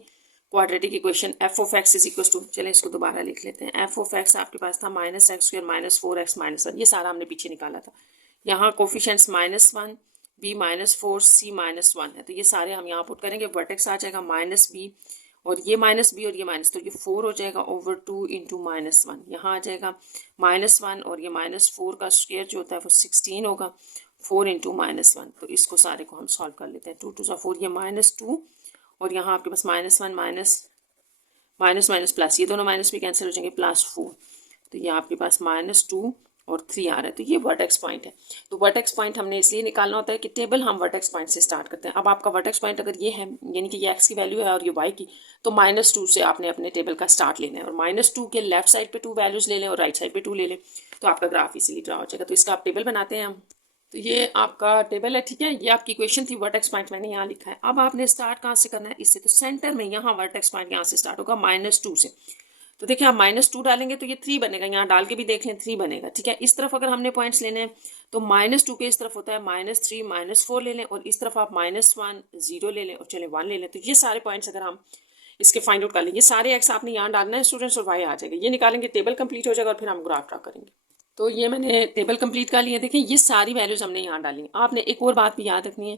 quadratic equation F of X is equal to, चलें इसको दोबारा लिख लेते हैं। एफ ऑफ एक्स आपके पास था minus x square minus 4x minus 1, ये सारा हमने पीछे निकाला था। यहाँ कोफिशिएंट्स -1, b -4, c -1 है, तो ये सारे हम यहाँ पुट करेंगे। वर्टेक्स आ जाएगा -b और ये -b और ये माइनस, तो ये 4 हो जाएगा ओवर 2 इंटू -1। यहाँ आ जाएगा -1 और ये -4 का स्क्वायर जो होता है वो 16 होगा, 4 इंटू -1। तो इसको सारे को हम सॉल्व कर लेते हैं। 2 2 4, ये -2 और यहाँ आपके पास -1 माइनस माइनस प्लस, ये दोनों माइनस भी कैंसिल हो जाएंगे, +4। तो ये आपके पास -2 और 3 आ रहा है। तो ये वर्टेक्स पॉइंट है। तो वर्टेक्स पॉइंट हमने इसलिए निकालना होता है कि टेबल हम वर्टेक्स पॉइंट से स्टार्ट करते हैं। अब आपका वर्टेक्स पॉइंट अगर ये है, यानी कि ये एक्स की वैल्यू है और ये वाई की, तो -2 से आपने अपने टेबल का स्टार्ट लेना है और -2 के लेफ्ट साइड पे 2 वैल्यूज ले लें और राइट साइड पे 2 ले लें, तो आपका ग्राफ इसीलिए ड्रा हो जाएगा। तो इसका आप टेबल बनाते हैं हम। तो ये आपका टेबल है, ठीक है। ये आपकी इक्वेशन थी, वर्टेक्स पॉइंट मैंने यहाँ लिखा है। अब आपने स्टार्ट कहाँ से करना है, इससे। तो सेंटर में यहाँ वर्टेक्स पॉइंट यहाँ से स्टार्ट होगा -2 से। तो देखिए आप -2 डालेंगे तो ये 3 बनेगा, यहाँ डाल के भी देख लें 3 बनेगा, ठीक है। इस तरफ अगर हमने पॉइंट्स लेने हैं तो -2 के इस तरफ होता है -3 -4 ले लें और इस तरफ आप -1 0 ले लें और चले 1 ले लें। तो ये सारे पॉइंट्स अगर हम इसके फाइंड आउट कर लेंगे, सारे एक्स आपने यहाँ डालना है स्टूडेंट्स और वाई आ जाएगा, ये निकालेंगे, टेबल कंप्लीट हो जाएगा और फिर हम ग्राफ ड्रा करेंगे। तो ये मैंने टेबल कंप्लीट कर लिया। देखिए ये सारी वैल्यूज हमने यहाँ डाली हैं। आपने एक और बात भी याद रखनी है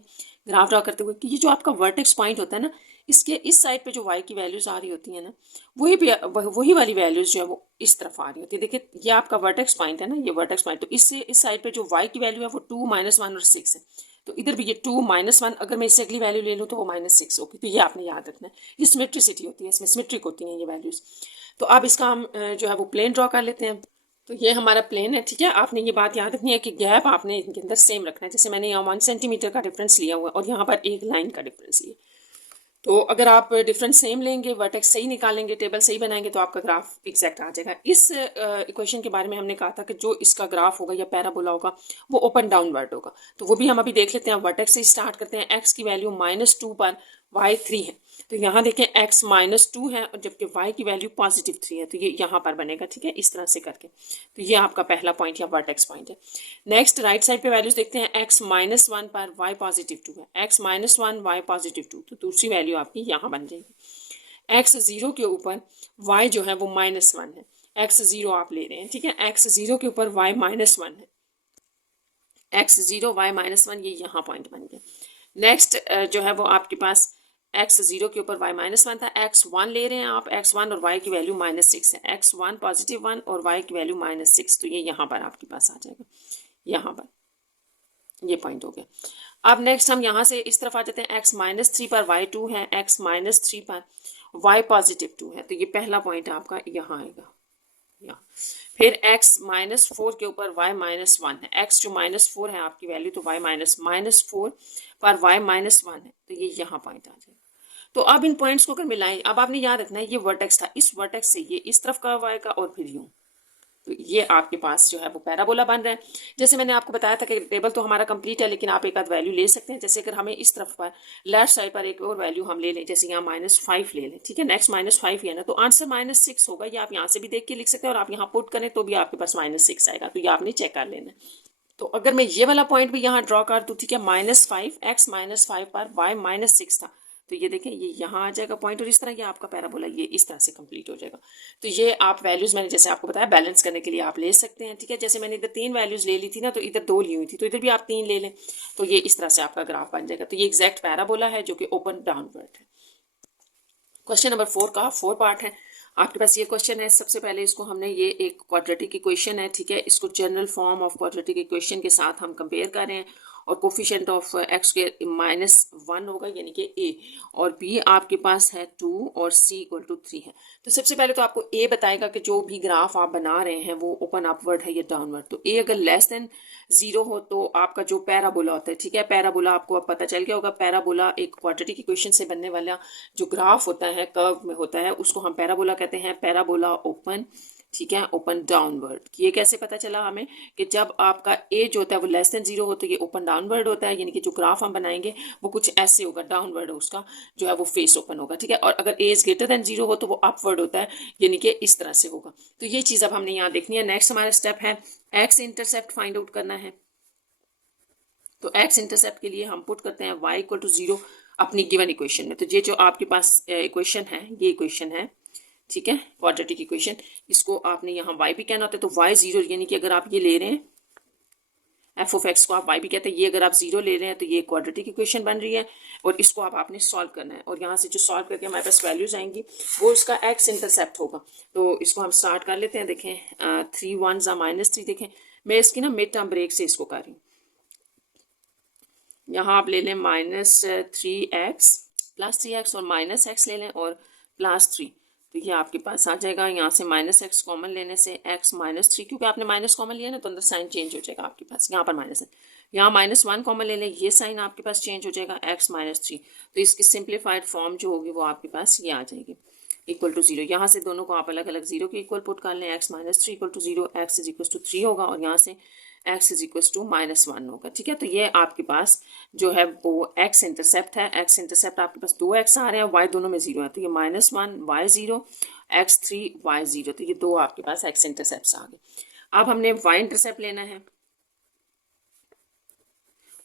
ग्राफ ड्रा करते हुए कि ये जो आपका वर्टेक्स पॉइंट होता है ना, इसके इस साइड पे जो वाई की वैल्यूज आ रही होती है ना, वही वाली वैल्यूज जो है वो इस तरफ आ रही होती है। देखिए ये आपका वर्टेक्स पॉइंट है ना, ये वर्टेक्स पॉइंट, तो इससे इस साइड पे जो वाई की वैल्यू है वो 2 -1 और 6 है। तो इधर भी ये 2 -1, अगर मैं इससे अगली वैल्यू ले लूँ तो वो -6 होगी। तो ये आपने याद रखना है, ये सिमेट्रिसिटी होती है, इसमें सिमेट्रिक होती हैं ये वैल्यूज। तो अब इसका हम जो है वो प्लेन ड्रॉ कर लेते हैं। तो ये हमारा प्लेन है, ठीक है। आपने ये बात याद रखनी है कि गैप आपने इनके अंदर सेम रखना है। जैसे मैंने यहाँ 1 सेंटीमीटर का डिफरेंस लिया हुआ है और यहाँ पर एक लाइन का डिफरेंस लिया। तो अगर आप डिफरेंस सेम लेंगे, वर्टेक्स सही निकालेंगे, टेबल सही बनाएंगे, तो आपका ग्राफ एग्जैक्ट आ जाएगा। इस इक्वेशन के बारे में हमने कहा था कि जो इसका ग्राफ होगा या पैराबोला होगा वो ओपन डाउनवर्ड होगा। तो वो भी हम अभी देख लेते हैं। वर्टेक्स से स्टार्ट करते हैं। एक्स की वैल्यू -2 पर y 3 है, तो यहाँ देखें x -2 है और जबकि y की वैल्यू +3 है, तो ये यहाँ पर बनेगा, ठीक है, इस तरह से करके। तो ये आपका पहला पॉइंट या वर्टेक्स पॉइंट है। नेक्स्ट राइट साइड पे वैल्यूज देखते हैं। x -1 पर y +2 है, x -1 y +2, तो दूसरी वैल्यू आपकी यहाँ बन जाएगी। x 0 के ऊपर y जो है वो -1 है, x 0 आप ले रहे हैं, ठीक है। x 0 के ऊपर y -1 है, x 0 y -1, ये यहाँ पॉइंट बन गया। नेक्स्ट जो है वो आपके पास x 0 के ऊपर y -1 था, x 1 ले रहे हैं आप, x 1 और y की वैल्यू -6 है, x 1 +1 और y की वैल्यू -6, तो ये यहाँ पर आपके पास आ जाएगा, यहाँ पर ये पॉइंट हो गया। अब नेक्स्ट हम यहाँ से इस तरफ आ जाते हैं। x -3 पर y 2 है, x -3 पर y +2 है, तो ये पहला पॉइंट आपका यहाँ आएगा, यहाँ। फिर x -4 के ऊपर y -1 है, x जो -4 है आपकी वैल्यू, तो y -4 पर y -1 है, तो ये यहाँ पॉइंट आ जाएगा। तो अब इन पॉइंट्स को अगर मिलाएं, अब आपने याद रखना है ये वर्टेक्स था, इस वर्टेक्स से ये इस तरफ कर्व आएगा और फिर यूं, तो ये आपके पास जो है वो पैराबोला बन रहा है। जैसे मैंने आपको बताया था कि टेबल तो हमारा कंप्लीट है, लेकिन आप एक आध वैल्यू ले सकते हैं। जैसे अगर हमें इस तरफ पर लेफ्ट साइड पर एक और वैल्यू हम ले लें, जैसे यहाँ -5 ले लें, ठीक है। नेक्स्ट -5 है ना, तो आंसर -6 होगा। ये आप यहाँ से भी देख के लिख सकते हैं और आप यहाँ पुट करें तो भी आपके पास -6 आएगा, तो ये आपने चेक कर लेना है। तो अगर मैं ये वाला पॉइंट भी यहाँ ड्रॉ कर दूँ, ठीक है, -5 x -5 पर y -6 था, तो ये देखें ये यहाँ आ जाएगा पॉइंट और इस तरह ये आपका पैराबोला ये इस तरह से कंप्लीट हो जाएगा। तो ये आप वैल्यूज मैंने जैसे आपको बताया बैलेंस करने के लिए आप ले सकते हैं, ठीक है। जैसे मैंने इधर 3 वैल्यूज ले ली थी ना, तो इधर 2 ली हुई थी, तो इधर भी आप 3 ले लें, तो ये इस तरह से आपका ग्राफ बन जाएगा। तो ये एग्जैक्ट पैराबोला है जो कि ओपन डाउनवर्ड है। क्वेश्चन नंबर 4 का 4 पार्ट है। आपके पास ये क्वेश्चन है। सबसे पहले इसको हमने, ये एक क्वाड्रेटिक इक्वेशन है, ठीक है, इसको general form of quadratic equation के साथ हम कंपेयर कर रहे हैं और कोफिशिएंट ऑफ x के -1 होगा, यानी कि a, और b आपके पास है 2 और c = 3 है। तो सबसे पहले तो आपको a बताएगा कि जो भी ग्राफ आप बना रहे हैं वो ओपन अपवर्ड है या डाउनवर्ड। तो a अगर लेस देन 0 हो तो आपका जो पैराबोला होता है, ठीक है, पैराबोला आपको अब पता चल गया होगा। पैराबोला एक क्वाड्रेटिक इक्वेशन से बनने वाला जो ग्राफ होता है, कर्व में होता है, उसको हम पैराबोला कहते हैं। पैराबोला ओपन, ठीक है, ओपन डाउनवर्ड। ये कैसे पता चला हमें कि जब आपका ए जो होता है वो लेस देन 0 हो तो ये ओपन डाउनवर्ड होता है, यानी कि जो ग्राफ हम बनाएंगे वो कुछ ऐसे होगा, डाउनवर्ड उसका जो है वो फेस ओपन होगा, ठीक है। और अगर ए इज ग्रेटर देन 0 हो तो वो अपवर्ड होता है, यानी कि इस तरह से होगा। तो ये चीज़ अब हमने यहाँ देखनी है। नेक्स्ट हमारा स्टेप है एक्स इंटरसेप्ट फाइंड आउट करना है। तो एक्स इंटरसेप्ट के लिए हम पुट करते हैं y = 0। अपनी गिवन इक्वेशन में। तो ये जो आपके पास इक्वेशन है, ये इक्वेशन है, ठीक है, क्वाड्रेटिक इक्वेशन, इसको आपने यहाँ y भी कहना होता है। तो y 0, यानी कि अगर आप ये ले रहे हैं एफ ऑफ एक्स को आप y भी कहते हैं, ये अगर आप 0 ले रहे हैं तो ये क्वाड्रेटिक इक्वेशन बन रही है और इसको आप आपने सॉल्व करना है। और यहाँ से जो सॉल्व करके हमारे पास वैल्यूज आएंगी वो इसका x इंटरसेप्ट होगा। तो इसको हम स्टार्ट कर लेते हैं। देखें 3 1 -3, देखें मैं इसकी ना मिड टर्म ब्रेक से इसको कर रही हूँ। यहाँ आप ले लें -3x +3x और -x ले लें और +3, तो ये आपके पास आ जाएगा। यहाँ से -x कॉमन लेने से x -3, क्योंकि आपने माइनस कॉमन लिया ना तो अंदर साइन चेंज हो जाएगा आपके पास। यहाँ पर माइनस है, यहाँ -1 कॉमन ले लें, ये साइन आपके पास चेंज हो जाएगा x -3। तो इसकी सिंप्लीफाइड फॉर्म जो होगी वो आपके पास ये आ जाएगी = 0। यहाँ से दोनों को आप अलग अलग 0 के इक्वल पुट कर लें, x -3 = 0, x = 3 होगा और यहाँ से x = -1 होगा, ठीक है। तो ये आपके पास जो है वो x इंटरसेप्ट है। x इंटरसेप्ट आपके पास 2x आ रहे हैं, y दोनों में 0 है, तो ये -1 y 0 x 3 y 0, तो ये दो आपके पास x इंटरसेप्ट आ गए। अब हमने y इंटरसेप्ट लेना है,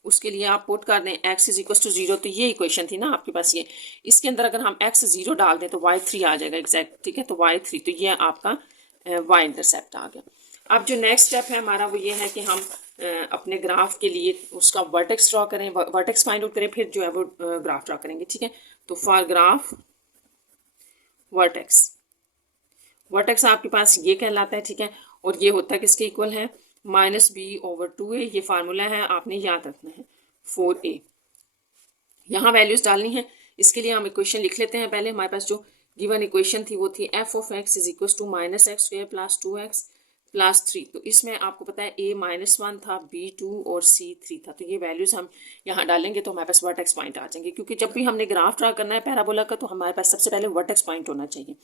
उसके लिए आप पुट कर दें x = 0। तो ये इक्वेशन थी ना आपके पास, ये इसके अंदर अगर हम x 0 डाल दें तो y 3 आ जाएगा एग्जैक्ट, ठीक है। तो y 3, तो ये आपका y इंटरसेप्ट आ गया। अब जो नेक्स्ट स्टेप है हमारा वो ये है कि हम अपने ग्राफ के लिए उसका वर्टेक्स ड्रॉ करें, वर्टेक्स फाइंड आउट करें, फिर जो है वो ग्राफ ड्रॉ करेंगे, ठीक है। तो फॉर ग्राफ वर्टेक्स, वर्टेक्स आपके पास ये कहलाता है, ठीक है। और ये होता है किसके इक्वल है, -b/2a, ये फार्मूला है, आपने याद रखना है 4a। यहाँ वैल्यूज डालनी है, इसके लिए हम इक्वेशन लिख लेते हैं। पहले हमारे पास जो गिवन इक्वेशन थी वो थी f of x = -x² + 2x + 3। तो इसमें आपको पता है a -1 था, b 2 और c 3 था। तो ये वैल्यूज हम यहाँ डालेंगे तो हमारे पास वर्टेक्स पॉइंट आ जाएंगे, क्योंकि जब भी हमने ग्राफ ड्रा करना है पैराबोला का तो हमारे पास सबसे पहले वर्टेक्स पॉइंट होना चाहिए।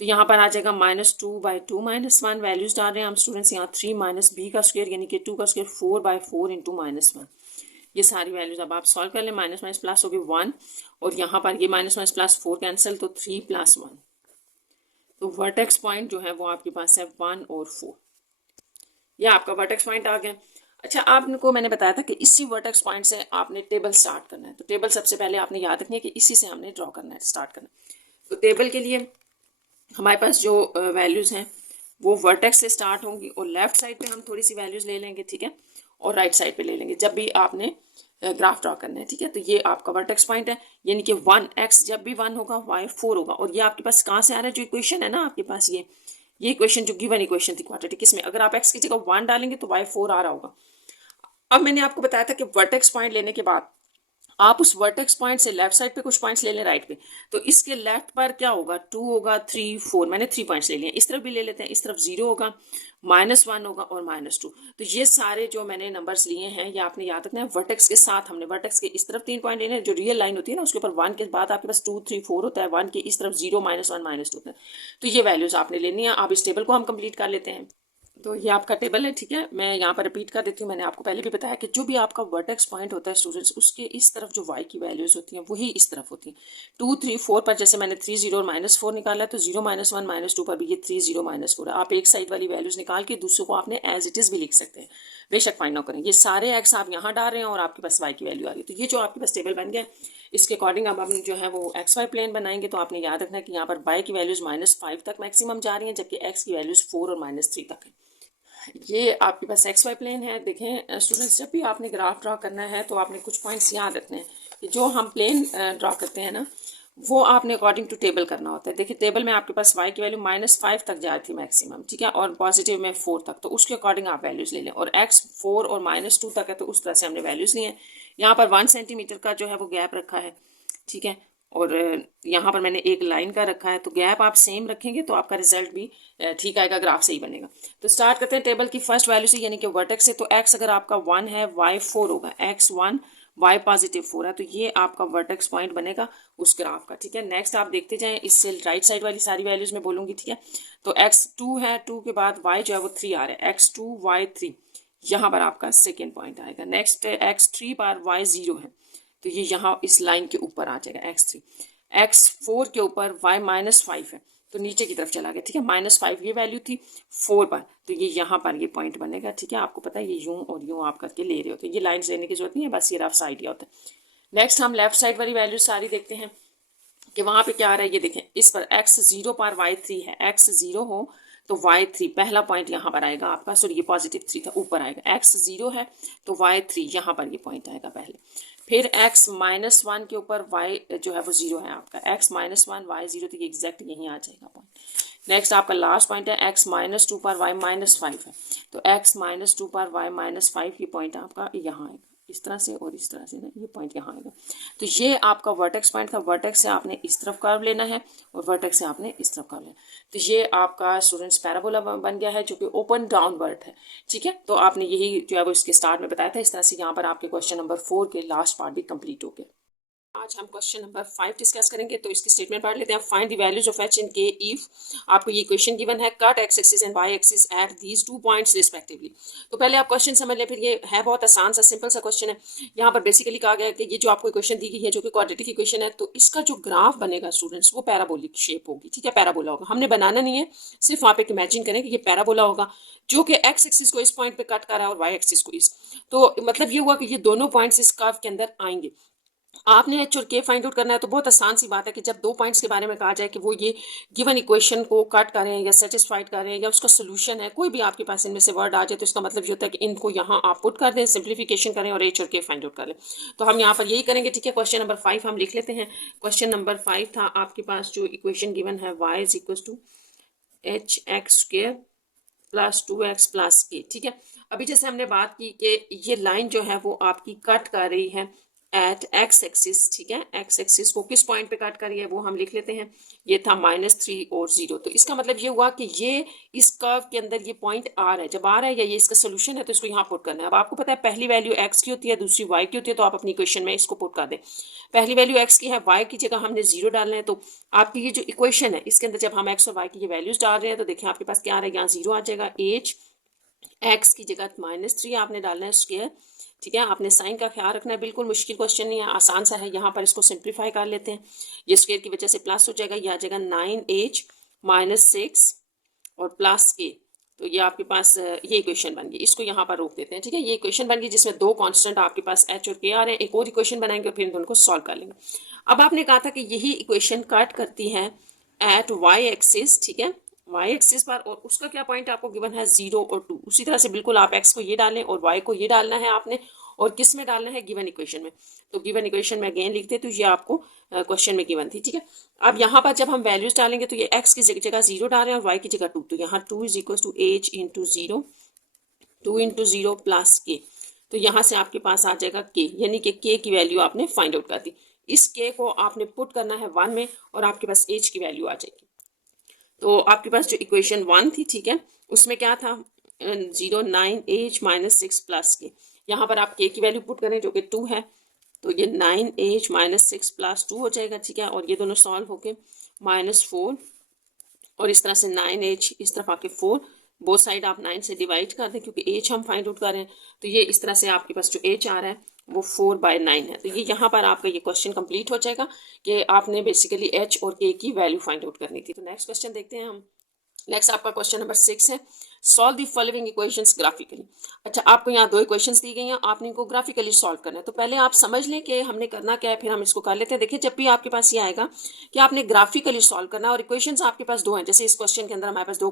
तो यहाँ पर आ जाएगा -2/2 -1, वैल्यूज डाल रहे हैं हम स्टूडेंट्स यहाँ 3 - b का स्क्वायर यानी कि 2 का स्क्वायर 4/4 × -1। ये सारी वैल्यूज अब आप सॉल्व कर लें, माइनस माइनस प्लस हो गई 1 और यहाँ पर ये -+4 कैंसिल, तो 3 + 1। तो वर्टेक्स पॉइंट जो है वो आपके पास है 1 और 4, ये आपका वर्टेक्स पॉइंट आ गया। अच्छा, आपको मैंने बताया था कि इसी वर्टेक्स पॉइंट से आपने टेबल स्टार्ट करना है। तो टेबल सबसे पहले आपने याद रखनी है कि इसी से हमने ड्रॉ करना है, स्टार्ट करना है। तो टेबल के लिए हमारे पास जो वैल्यूज़ हैं वो वर्टेक्स से स्टार्ट होंगी और लेफ्ट साइड पे हम थोड़ी सी वैल्यूज़ ले लेंगे, ठीक है, और राइट साइड पे ले लेंगे जब भी आपने ग्राफ ड्रॉ करना है, ठीक है। तो ये आपका वर्टेक्स पॉइंट है, यानी कि 1x जब भी 1 होगा y 4 होगा। और ये आपके पास कहाँ से आ रहा है, जो इक्वेशन है ना आपके पास, ये इक्वेशन जो गिवन इक्वेशन थी क्वाड्रेटिक, इसमें अगर आप x की जगह 1 डालेंगे तो y 4 आ रहा होगा। अब मैंने आपको बताया था कि वर्टेक्स पॉइंट लेने के बाद आप उस वर्टेक्स पॉइंट से लेफ्ट साइड पे कुछ पॉइंट्स ले लें राइट पे, तो इसके लेफ्ट पर क्या होगा, 2 होगा, 3 4, मैंने 3 पॉइंट्स ले लिए। इस तरफ भी ले लेते हैं, इस तरफ 0 होगा, -1 होगा और -2। तो ये सारे जो मैंने नंबर्स लिए हैं ये आपने याद रखना है। वर्टेक्स के साथ हमने वर्टेक्स के इस तरफ 3 पॉइंट लेने हैं, जो रियल लाइन होती है ना उसके ऊपर 1 के बाद आपके पास 2 3 4 होता है, 1 के इस तरफ 0 -1 -2 होता है। तो ये वैल्यूज आपने लेनी है। आप इस टेबल को हम कंप्लीट कर लेते हैं। तो ये आपका टेबल है, ठीक है। मैं यहाँ पर रिपीट कर देती हूँ, मैंने आपको पहले भी बताया कि जो भी आपका वर्टेक्स पॉइंट होता है स्टूडेंट्स, उसके इस तरफ जो y की वैल्यूज होती हैं वही इस तरफ होती हैं। 2 3 4 पर जैसे मैंने 3 0 और -4 निकाला है, तो 0 -1 -2 पर भी ये 3 0 -4 है। आप एक साइड वाली वैल्यूज निकाल के दूसरों को आपने एज इट इज़ भी लिख सकते हैं, बेशक फाइंड आउट करें। ये सारे एक्स आप यहाँ डाल रहे हैं और आपके पास y की वैल्यू आ रही है। तो ये जो आपके पास टेबल बन गया, इसके अकॉर्डिंग अब हम जो है वो XY प्लेन बनाएंगे। तो आपने याद रखना है कि यहाँ पर y की वैल्यूज -5 तक मैक्सिमम जा रही हैं, जबकि x की वैल्यूज 4 और -3 तक है। ये आपके पास XY प्लेन है। देखें स्टूडेंट्स, जब भी आपने ग्राफ ड्रॉ करना है तो आपने कुछ पॉइंट्स याद रखने हैं कि जो हम प्लेन ड्रॉ करते हैं ना वो आपने अकॉर्डिंग टू टेबल करना होता है। देखिए टेबल में आपके पास y की वैल्यू -5 तक जा रही थी मैक्सिमम, ठीक है, और पॉजिटिव में 4 तक, तो उसके अकॉर्डिंग आप वैल्यूज़ ले लें। और x 4 और -2 तक है तो उस तरह से हमने वैल्यूज़ ली हैं। यहाँ पर 1 सेंटीमीटर का जो है वो गैप रखा है, ठीक है, और यहाँ पर मैंने एक लाइन का रखा है। तो गैप आप सेम रखेंगे तो आपका रिजल्ट भी ठीक आएगा, ग्राफ सही बनेगा। तो स्टार्ट करते हैं टेबल की फर्स्ट वैल्यू से, यानी कि वर्टेक्स से। तो x अगर आपका 1 है, y 4 होगा, x 1 y +4 है, तो ये आपका वर्टेक्स पॉइंट बनेगा उस ग्राफ का, ठीक है। नेक्स्ट आप देखते जाएं, इससे राइट साइड वाली सारी वैल्यूज में बोलूँगी, ठीक है। तो x 2 है, 2 के बाद y जो है वो 3 आ रहा है, x 2 y 3, यहाँ पर आपका सेकेंड पॉइंट आएगा। नेक्स्ट x 3 पर y 0 है, तो ये यहाँ इस लाइन के ऊपर आ जाएगा x 3। x 4 के ऊपर y -5 है, तो नीचे की तरफ चला गया, ठीक है। -5 ये वैल्यू थी 4 पर, तो ये यहाँ पर ये पॉइंट बनेगा, ठीक है। आपको पता है ये यूं और यूं आप करके ले रहे होते हैं, ये लाइन्स लेने की जरूरत नहीं है, बस ये रफ सा आइडिया होता है। नेक्स्ट हम लेफ्ट साइड वाली वैल्यू सारी देखते हैं कि वहाँ पे क्या आ रहा है। ये देखें, इस पर x0 पर y3 है, x0 हो तो y3 पहला पॉइंट यहाँ पर आएगा आपका, सॉरी ये +3 था, ऊपर आएगा। x0 है तो y3 यहाँ पर ये पॉइंट आएगा पहले। फिर x-1 के ऊपर y जो है वो 0 है आपका, x-1 y0, तो ये एग्जैक्ट यहीं आ जाएगा पॉइंट। नेक्स्ट आपका लास्ट पॉइंट है x-2 पर y-5 है, तो x-2 पर y-5 ये पॉइंट आपका यहाँ आएगा, इस तरह से और इस तरह से ना, ये पॉइंट यहाँ आएगा। तो ये आपका वर्टेक्स पॉइंट था। वर्टेक्स से आपने इस तरफ कर्व लेना है और वर्टेक्स से आपने इस तरफ कर्व लेना है। तो ये आपका स्टूडेंट्स पैराबोला बन गया है, जो कि ओपन डाउनवर्ड है। ठीक है, तो आपने यही जो है वो इसके स्टार्ट में बताया था। इस तरह से यहाँ पर आपके क्वेश्चन नंबर 4 के लास्ट पार्ट भी कंप्लीट हो गया। आज हम क्वेश्चन नंबर 5 डिस्कस करेंगे। तो इसकी स्टेटमेंट पढ़ लेते हैं। Find the values of h in k if आपको ये क्वेश्चन गिवन है, cut x axis and y axis at these 2 points respectively. तो पहले आप क्वेश्चन समझ लें, फिर ये है बहुत आसान सा सिंपल सा क्वेश्चन है। यहाँ पर बेसिकली कहा गया है कि ये जो आपको क्वेश्चन दी गई है, जो कि क्वाड्रेटिक इक्वेशन है, तो इसका जो ग्राफ बनेगा स्टूडेंट्स, वो पैराबोलिक शेप होगी। ठीक है, पैराबोला होगा। हमने बनाना नहीं है, सिर्फ आप एक इमेजिन करें कि ये पैराबोला होगा, जो कि x एक्सिस को इस पॉइंट पे कट कर रहा है और y एक्सिस को इस। तो मतलब ये हुआ कि ये दोनों पॉइंट्स इस कर्व के अंदर आएंगे। आपने एच और के फाइंड आउट करना है। तो बहुत आसान सी बात है कि जब 2 पॉइंट्स के बारे में कहा जाए कि वो ये गिवन इक्वेशन को कट करें या सेटिस्फाइड करें या उसका सोल्यूशन है, कोई भी आपके पास इनमें से वर्ड आ जाए, तो इसका मतलब ये होता है कि इनको यहाँ आप पुट कर दें, सिंप्लीफिकेशन करें और एच और के फाइंड आउट करें। तो हम यहाँ पर यही करेंगे। ठीक है, क्वेश्चन नंबर 5 हम लिख लेते हैं। क्वेश्चन नंबर 5 था आपके पास जो इक्वेशन गिवन है, y = hx² + 2x + k। ठीक है, अभी जैसे हमने बात की कि ये लाइन जो है वो आपकी कट कर रही है एट x एक्सिस। ठीक है, x एक्सिस को किस पॉइंट पे कट करी है वो हम लिख लेते हैं। ये था -3 और 0। तो इसका मतलब ये हुआ कि ये इस कर्व के अंदर ये पॉइंट आ रहा है। जब आ रहा है या ये इसका सोल्यूशन है, तो इसको यहाँ पुट करना है। अब आपको पता है पहली वैल्यू x की होती है, दूसरी y की होती है, तो आप अपनी इक्वेशन में इसको पुट कर दें। पहली वैल्यू x की है, y की जगह हमने 0 डालना है। तो आपकी ये जो इक्वेशन है, इसके अंदर जब हम x और y की ये वैल्यूज डाल रहे हैं, तो देखिए आपके पास क्या आ रहा है, यहाँ 0 आ जाएगा। h x की जगह -3 आपने डालना है स्क्वायर। ठीक है, आपने साइन का ख्याल रखना है। बिल्कुल मुश्किल क्वेश्चन नहीं है, आसान सा है। यहाँ पर इसको सिंप्लीफाई कर लेते हैं। ये स्क्वायर की वजह से प्लस हो जाएगा, ये आ जाएगा 9h - 6 और प्लस k। तो ये आपके पास ये इक्वेशन बन गई। इसको यहाँ पर रोक देते हैं। ठीक है, ये इक्वेशन बन गई जिसमें 2 कांस्टेंट आपके पास h और k आ रहे हैं। एक और इक्वेशन बनाएंगे और फिर इन दोनों को सॉल्व कर लेंगे। अब आपने कहा था कि यही इक्वेशन कट करती है एट y एक्सिस। ठीक है, y एक्सिस पर, और उसका क्या पॉइंट आपको गिवन है, 0 और 2। उसी तरह से बिल्कुल आप x को ये डालें और y को ये डालना है आपने, और किस में डालना है, गिवन इक्वेशन में। तो गिवन इक्वेशन में अगेन लिखते, तो ये आपको क्वेश्चन में गिवन थी। ठीक है, अब यहाँ पर जब हम वैल्यूज डालेंगे, तो ये x की जगह 0 डाल रहे हैं और y की जगह 2। तो यहाँ 2 = h × 0, 2 × 0 + k। तो यहाँ से आपके पास आ जाएगा k, यानी कि k की वैल्यू आपने फाइंड आउट कर दी। इस k को आपने पुट करना है 1 में और आपके पास h की वैल्यू आ जाएगी। तो आपके पास जो इक्वेशन 1 थी, ठीक है, उसमें क्या था, 0 9h - 6 + k। यहाँ पर आप k की वैल्यू पुट करें जो कि 2 है, तो ये 9h - 6 + 2 हो जाएगा। ठीक है, और ये दोनों सॉल्व होके -4 और इस तरह से 9h इस तरफ आके 4, बोथ साइड आप 9 से डिवाइड कर दें क्योंकि h हम फाइंड आउट कर रहे हैं। तो ये इस तरह से आपके पास जो h आ रहा है वो 4/9 है। तो ये यहाँ पर आपका ये क्वेश्चन कंप्लीट हो जाएगा कि आपने बेसिकली h और k की वैल्यू फाइंड आउट करनी थी। तो नेक्स्ट क्वेश्चन देखते हैं हम। नेक्स्ट आपका क्वेश्चन नंबर 6 है, solve the following equations graphically. अच्छा, आपको यहाँ 2 इक्वेशंस दी गई हैं, आपने इनको ग्राफिकली सॉल्व करना है। तो पहले आप समझ लें कि हमने करना क्या है, फिर हम इसको कर लेते हैं। देखिए, जब भी आपके पास ये आएगा कि आपने ग्राफिकली सॉल्व करना है और इक्वेशंस आपके पास 2 हैं, जैसे इस क्वेश्चन के अंदर हमारे पास 2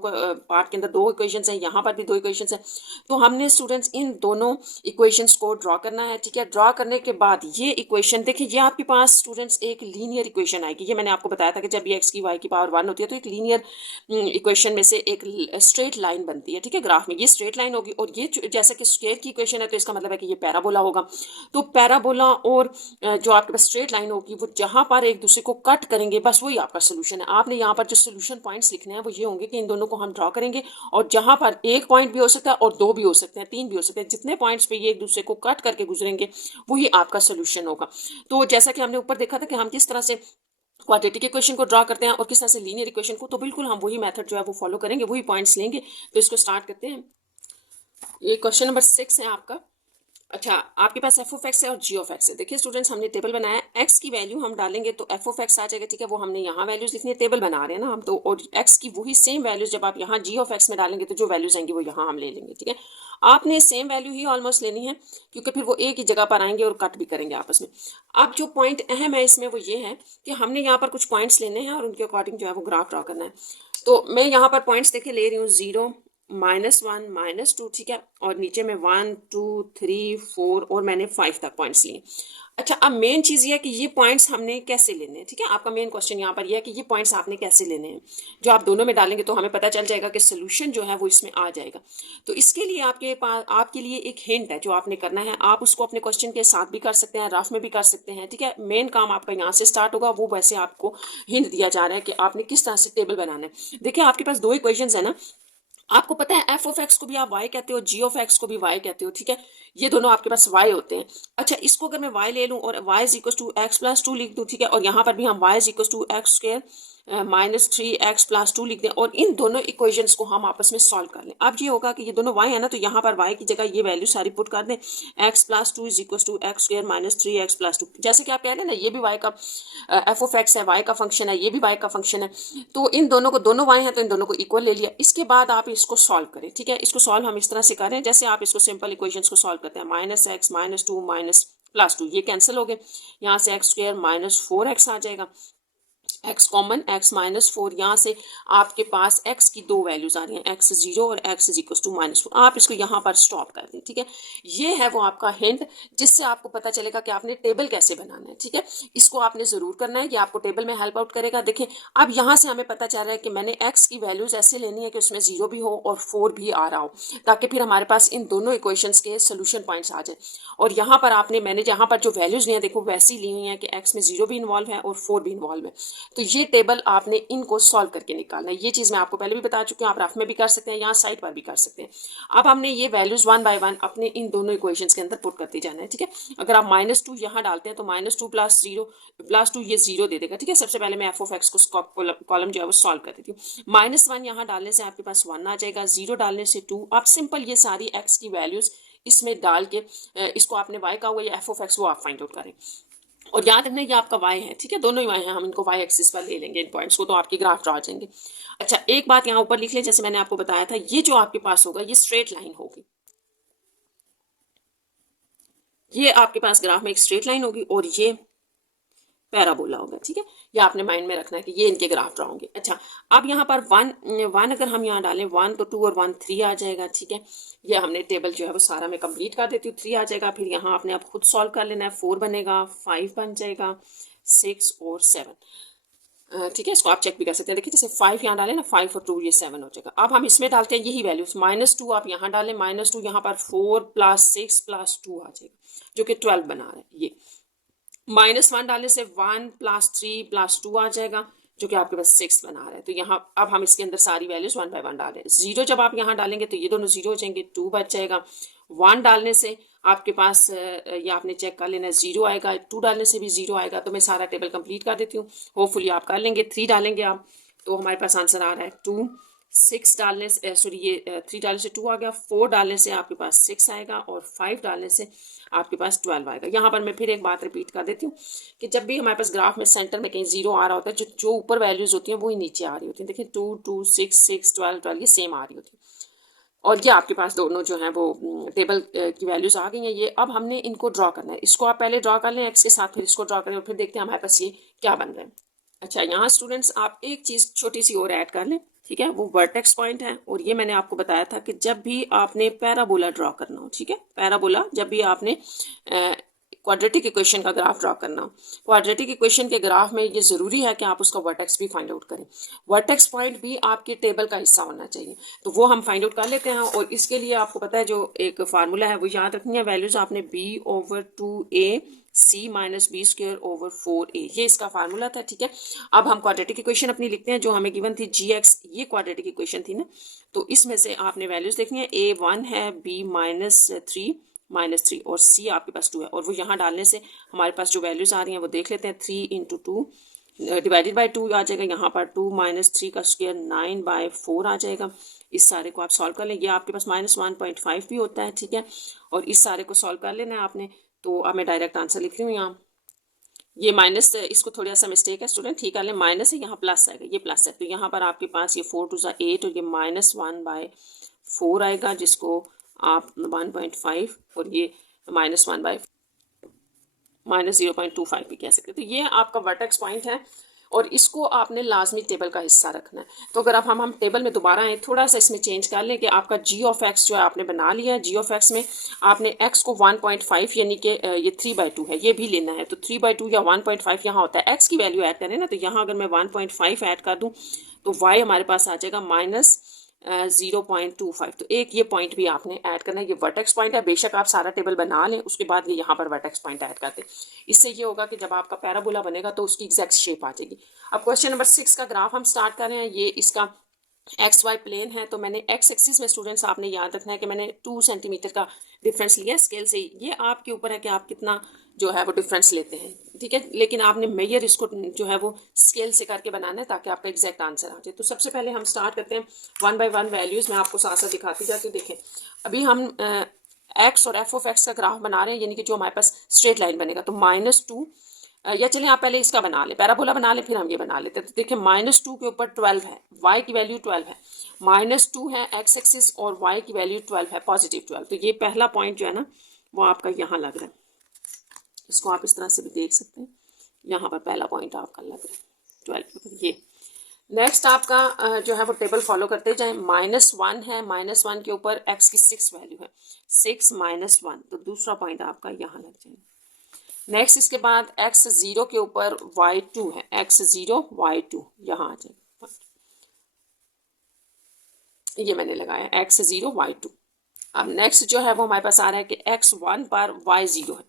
पार्ट के अंदर 2 इक्वेशंस हैं, यहाँ पर भी 2 इक्वेशंस हैं। तो हमने स्टूडेंट्स इन दोनों इक्वेशंस को ड्रॉ करना है। ठीक है, ड्रॉ करने के बाद ये इक्वेशन देखिए, ये आपके पास स्टूडेंट्स एक लीनियर इक्वेशन आएगी। ये मैंने आपको बताया था कि जब ये x की y की पावर 1 होती है तो एक लीनियर इक्वेशन में से एक स्ट्रेट लाइन बनती है। ठीक है, ग्राफ में ये स्ट्रेट लाइन होगी और ये जैसे कि स्क्वायर की इक्वेशन है, तो इसका मतलब है कि ये पैराबोला होगा। तो पैराबोला और जो आपके पास स्ट्रेट लाइन होगी, वो जहां पर एक दूसरे को कट करेंगे, बस वही आपका सोल्यूशन है। आपने यहाँ पर जो सोल्यूशन पॉइंट्स लिखने हैं वो ये होंगे कि इन दोनों को हम ड्रॉ करेंगे और जहां पर एक पॉइंट भी हो सकता है और 2 भी हो सकते हैं, 3 भी हो सकते हैं, जितने पॉइंट्स पे ये एक दूसरे को कट करके गुजरेंगे वही आपका सोल्यूशन होगा। तो जैसा कि हमने ऊपर देखा था कि हम किस तरह से क्वाड्रेटिक इक्वेशन को ड्रॉ करते हैं और किस तरह से लीनियर इक्वेशन को, तो बिल्कुल हम वही मेथड जो है वो फॉलो करेंगे, वही पॉइंट्स लेंगे। तो इसको स्टार्ट करते हैं। ये क्वेश्चन नंबर 6 है आपका। अच्छा, आपके पास एफ ऑफ एक्स है और जी ऑफ एक्स है। देखिए स्टूडेंट्स, हमने टेबल बनाया, एक्स की वैल्यू हम डालेंगे तो एफ ऑफ एक्स आ जाएगा, ठीक है। वो हमने यहाँ वैल्यूज लिखनी है, टेबल बना रहे हैं ना हम तो, और एक्स की वही सेम वैल्यूज जब आप यहाँ जी ऑफ एक्स में डालेंगे तो जो वैल्यूज आएंगी वो यहाँ हम ले लेंगे, ठीक है। आपने सेम वैल्यू ही ऑलमोस्ट लेनी है, क्योंकि फिर वो एक ही जगह पर आएंगे और कट भी करेंगे आपस में। अब जो पॉइंट अहम है इसमें वो ये है कि हमने यहाँ पर कुछ पॉइंट्स लेने हैं और उनके अकॉर्डिंग जो है वो ग्राफ ड्रा करना है। तो मैं यहाँ पर पॉइंट्स देखे ले रही हूँ, 0, -1, -2, ठीक है, और नीचे में 1, 2, 3, 4 और मैंने 5 तक पॉइंट्स लिए। अच्छा, अब मेन चीज़ ये है कि ये पॉइंट्स हमने कैसे लेने हैं, ठीक है। आपका मेन क्वेश्चन यहाँ पर ये है कि ये पॉइंट्स आपने कैसे लेने हैं। जो आप दोनों में डालेंगे तो हमें पता चल जाएगा कि सोल्यूशन जो है वो इसमें आ जाएगा। तो इसके लिए आपके पास आपके लिए एक हिंट है जो आपने करना है। आप उसको अपने क्वेश्चन के साथ भी कर सकते हैं, रफ में भी कर सकते हैं, ठीक है। मेन काम आपका यहाँ से स्टार्ट होगा, वो वैसे आपको हिंट दिया जा रहा है कि आपने किस तरह से टेबल बनाना है। देखिए आपके पास दो इक्वेशंस है ना, आपको पता है एफ ऑफ एक्स को भी आप वाई कहते हो, जी ऑफ एक्स को भी वाई कहते हो, ठीक है। ये दोनों आपके पास वाई होते हैं। अच्छा, इसको अगर मैं वाई ले लूँ और Y is equal to X plus 2 लिख दूँ, ठीक है, और यहाँ पर भी हम Y is equal to X square -3x+2 लिख दें और इन दोनों इक्वेशंस को हम आपस में सॉल्व कर लें। अब ये होगा कि ये दोनों y है ना, तो यहाँ पर y की जगह ये वैल्यू सारी पुट कर दें, x+2 is equal to X square -3x+2। जैसे कि आप कह रहे हैं ना, ये भी y का एफ ऑफ एक्स है, y का फंक्शन है, ये भी y का फंक्शन है, तो इन दोनों को, दोनों y है तो इन दोनों को इक्वल ले लिया। इसके बाद आप इसको सॉल्व करें, ठीक है। इसको सॉल्व हम इस तरह से करें जैसे आप इसको सिंपल इक्वेशंस को सॉल्व करते हैं, -x -2 +2 ये कैंसिल हो गए, यहाँ से एक्स स्क्वायर -4x आ जाएगा, x कॉमन, x -4, यहाँ से आपके पास x की दो वैल्यूज आ रही हैं, x0 और x इज इक्वल टू -4। आप इसको यहाँ पर स्टॉप कर दें, ठीक है। ये है वो आपका हिंट जिससे आपको पता चलेगा कि आपने टेबल कैसे बनाना है, ठीक है। इसको आपने ज़रूर करना है, ये आपको टेबल में हेल्प आउट करेगा। देखिए अब यहाँ से हमें पता चल रहा है कि मैंने x की वैल्यूज ऐसे लेनी है कि उसमें 0 भी हो और 4 भी आ रहा हो, ताकि फिर हमारे पास इन दोनों इक्वेशंस के सोल्यूशन पॉइंट्स आ जाए। और यहाँ पर मैंने जहाँ पर जो वैल्यूज ली हैं देखो वैसी ली हुई हैं कि x में 0 भी इन्वॉल्व है और 4 भी इन्वॉल्व है। तो ये टेबल आपने इनको सॉल्व करके निकालना है। ये चीज़ मैं आपको पहले भी बता चुकी हूँ, आप रफ में भी कर सकते हैं, यहाँ साइड पर भी कर सकते हैं। अब हमने ये वैल्यूज 1 बाय 1 अपने इन दोनों इक्वेशंस के अंदर पुट करते जाना है, ठीक है। अगर आप -2 यहाँ डालते हैं तो -2 + 2 ये 0 दे देगा, ठीक है। सबसे पहले मैं एफ ऑफ एक्स को कॉलम जो है वो सॉल्व कर देती हूँ। -1 यहाँ डालने से आपके पास 1 आ जाएगा, 0 डालने से 2। आप सिंपल ये सारी एक्स की वैल्यूज इसमें डाल के इसको आपने वाई का हुआ या एफ ऑफ एक्स वो आप फाइंड आउट करें। और याद रखना ये आपका y है, ठीक है, दोनों ही y हैं, हम इनको y एक्सिस पर ले लेंगे इन पॉइंट्स को, तो आपकी ग्राफ ड्रा आ जाएंगे। अच्छा, एक बात यहाँ ऊपर लिख लें, जैसे मैंने आपको बताया था, ये जो आपके पास होगा ये स्ट्रेट लाइन होगी, ये आपके पास ग्राफ में एक स्ट्रेट लाइन होगी और ये पैराबोला होगा, ठीक है। ये आपने माइंड में रखना है कि ये इनके ग्राफ ड्रा होंगे। अच्छा, अब यहाँ पर 1 अगर हम यहाँ डालें 1 तो 2 और 1 3 आ जाएगा, ठीक है। ये हमने टेबल जो है वो सारा मैं कंप्लीट कर देती हूँ, 3 आ जाएगा। फिर यहाँ आपने आप खुद सॉल्व कर लेना है, 4 बनेगा, 5 बन जाएगा, 6 और 7, ठीक है। इसको आप चेक भी कर सकते हैं। देखिए जैसे 5 यहाँ डालें ना, 5 और 2 ये 7 हो जाएगा। अब हम इसमें डालते हैं यही वैल्यूज, -2 आप यहाँ डालें, -2 यहाँ पर 4 + 6 + 2 आ जाएगा जो कि 12 बना रहा है। ये -1 डालने से 1 + 3 + 2 आ जाएगा जो कि आपके पास 6 बना रहा है। तो यहाँ अब हम इसके अंदर सारी वैल्यूज 1 बाय 1 डाल रहे हैं। 0 जब आप यहाँ डालेंगे तो ये दोनों 0 हो जाएंगे, 2 बच जाएगा। 1 डालने से आपके पास ये आपने चेक कर लेना है 0 आएगा, 2 डालने से भी 0 आएगा। तो मैं सारा टेबल कंप्लीट कर देती हूँ, होपफुली आप कर लेंगे। 3 डालेंगे आप तो हमारे पास आंसर आ रहा है 2। 6 डालने से सॉरी ये 3 डालने से 2 आ गया, 4 डालने से आपके पास 6 आएगा और 5 डालने से आपके पास 12 आएगा। यहाँ पर मैं फिर एक बात रिपीट कर देती हूँ कि जब भी हमारे पास ग्राफ में सेंटर में कहीं 0 आ रहा होता है, जो ऊपर वैल्यूज होती हैं वो ही नीचे आ रही होती हैं। देखिए 2 2 6 6 12 12 ये सेम आ रही होती है। और ये आपके पास दोनों जो हैं वो टेबल की वैल्यूज आ गई हैं। ये अब हमने इनको ड्रॉ करना है, इसको आप पहले ड्रॉ कर लें एक्स के साथ, फिर इसको ड्रॉ करें और फिर देखते हैं हमारे पास ये क्या बन रहा है। अच्छा, यहाँ स्टूडेंट्स आप एक चीज़ छोटी सी और ऐड कर लें, ठीक है, वो वर्टेक्स पॉइंट है। और ये मैंने आपको बताया था कि जब भी आपने पैराबोला ड्रॉ करना हो, ठीक है, पैराबोला जब भी आपने क्वाड्रेटिक इक्वेशन का ग्राफ ड्रॉ करना हो, क्वाड्रेटिक इक्वेशन के ग्राफ में ये ज़रूरी है कि आप उसका वर्टेक्स भी फाइंड आउट करें। वर्टेक्स पॉइंट भी आपके टेबल का हिस्सा होना चाहिए, तो वो हम फाइंड आउट कर लेते हैं। और इसके लिए आपको पता है जो एक फार्मूला है वो याद रखनी है, वैल्यूज़ आपने b/2a c - b² / 4a, ये इसका फार्मूला था, ठीक है। अब हम क्वाड्रेटिक इक्वेशन अपनी लिखते हैं जो हमें गिवन थी gx, ये क्वाड्रेटिक इक्वेशन थी ना, तो इसमें से आपने वैल्यूज़ देखनी है, a 1 है, b -3 और c आपके पास 2 है। और वो यहाँ डालने से हमारे पास जो वैल्यूज़ आ रही हैं वो देख लेते हैं, 3 × 2 डिवाइडेड बाय 2 आ जाएगा, यहाँ पर 2 माइनस 3 का स्क्वायर 9/4 आ जाएगा। इस सारे को आप सॉल्व कर लें, ये आपके पास -1.5 भी होता है, ठीक है। और इस सारे को सॉल्व कर लेना है आपने। तो अब मैं डायरेक्ट आंसर लिख रही हूँ यहाँ। ये माइनस, इसको थोड़ा सा मिस्टेक है स्टूडेंट, ठीक है। माइनस है, यहाँ प्लस आएगा, ये प्लस है, तो यहाँ पर आपके पास ये 4 2 8 और ये -1/4 आएगा, जिसको आप 1.5 और ये -0.25 भी कह सकते हैं। तो ये आपका वर्टेक्स पॉइंट है और इसको आपने लाजमी टेबल का हिस्सा रखना है। तो अगर अब हम टेबल में दोबारा आए, थोड़ा सा इसमें चेंज कर लें कि आपका जी ऑफ एक्स जो है आपने बना लिया है। जी ऑफ एक्स में आपने एक्स को 1.5 यानी कि ये 3/2 है, ये भी लेना है। तो 3/2 या 1.5 यहाँ होता है, एक्स की वैल्यू ऐड करें ना, तो यहाँ अगर मैं 1.5 ऐड कर दूँ तो वाई हमारे पास आ जाएगा -0.25। तो एक ये पॉइंट भी आपने ऐड करना है, ये वर्टेक्स पॉइंट है। बेशक आप सारा टेबल बना लें, उसके बाद ये यहाँ पर वर्टेक्स पॉइंट ऐड कर दें। इससे ये होगा कि जब आपका पैराबोला बनेगा तो उसकी एग्जैक्ट शेप आ जाएगी। अब क्वेश्चन नंबर 6 का ग्राफ हम स्टार्ट कर रहे हैं। ये इसका एक्स वाई प्लेन है, तो मैंने एक्स एक्सिस में स्टूडेंट्स आपने याद रखना है कि मैंने 2 सेंटीमीटर का डिफरेंस लिया स्केल से। ये आपके ऊपर है कि आप कितना जो है वो डिफरेंस लेते हैं, ठीक है। लेकिन आपने मेजर इसको जो है वो स्केल से करके बनाना है ताकि आपका एग्जैक्ट आंसर आ जाए। तो सबसे पहले हम स्टार्ट करते हैं 1 बाय 1 वैल्यूज़। मैं आपको साथ साथ दिखाती जाती हूँ। देखें, अभी हम एक्स और एफ ऑफ एक्स का ग्राफ बना रहे हैं, यानी कि जो हमारे पास स्ट्रेट लाइन बनेगा। तो -2 या चलिए आप पहले इसका बना लें, पैराबोला बना लें, फिर हम ये बना लेते हैं। तो देखिए -2 के ऊपर 12 है, y की वैल्यू 12 है, -2 है एक्स एक्सिस और y की वैल्यू 12 है, पॉजिटिव 12। तो ये पहला पॉइंट जो है ना वो आपका यहाँ लग रहा है। इसको आप इस तरह से भी देख सकते हैं, यहाँ पर पहला पॉइंट आपका लग रहा है 12 ये। नेक्स्ट आपका जो है वो टेबल फॉलो करते जाएं। -1 है, -1 के ऊपर x की 6 वैल्यू है, 6 -1, तो दूसरा पॉइंट आपका यहाँ लग जाएगा। नेक्स्ट इसके बाद x0 के ऊपर y2 है, x0 y2 यहाँ आ जाएगा, ये मैंने लगाया x0 y2। अब नेक्स्ट जो है वो हमारे पास आ रहा है कि x1 पर y0 है,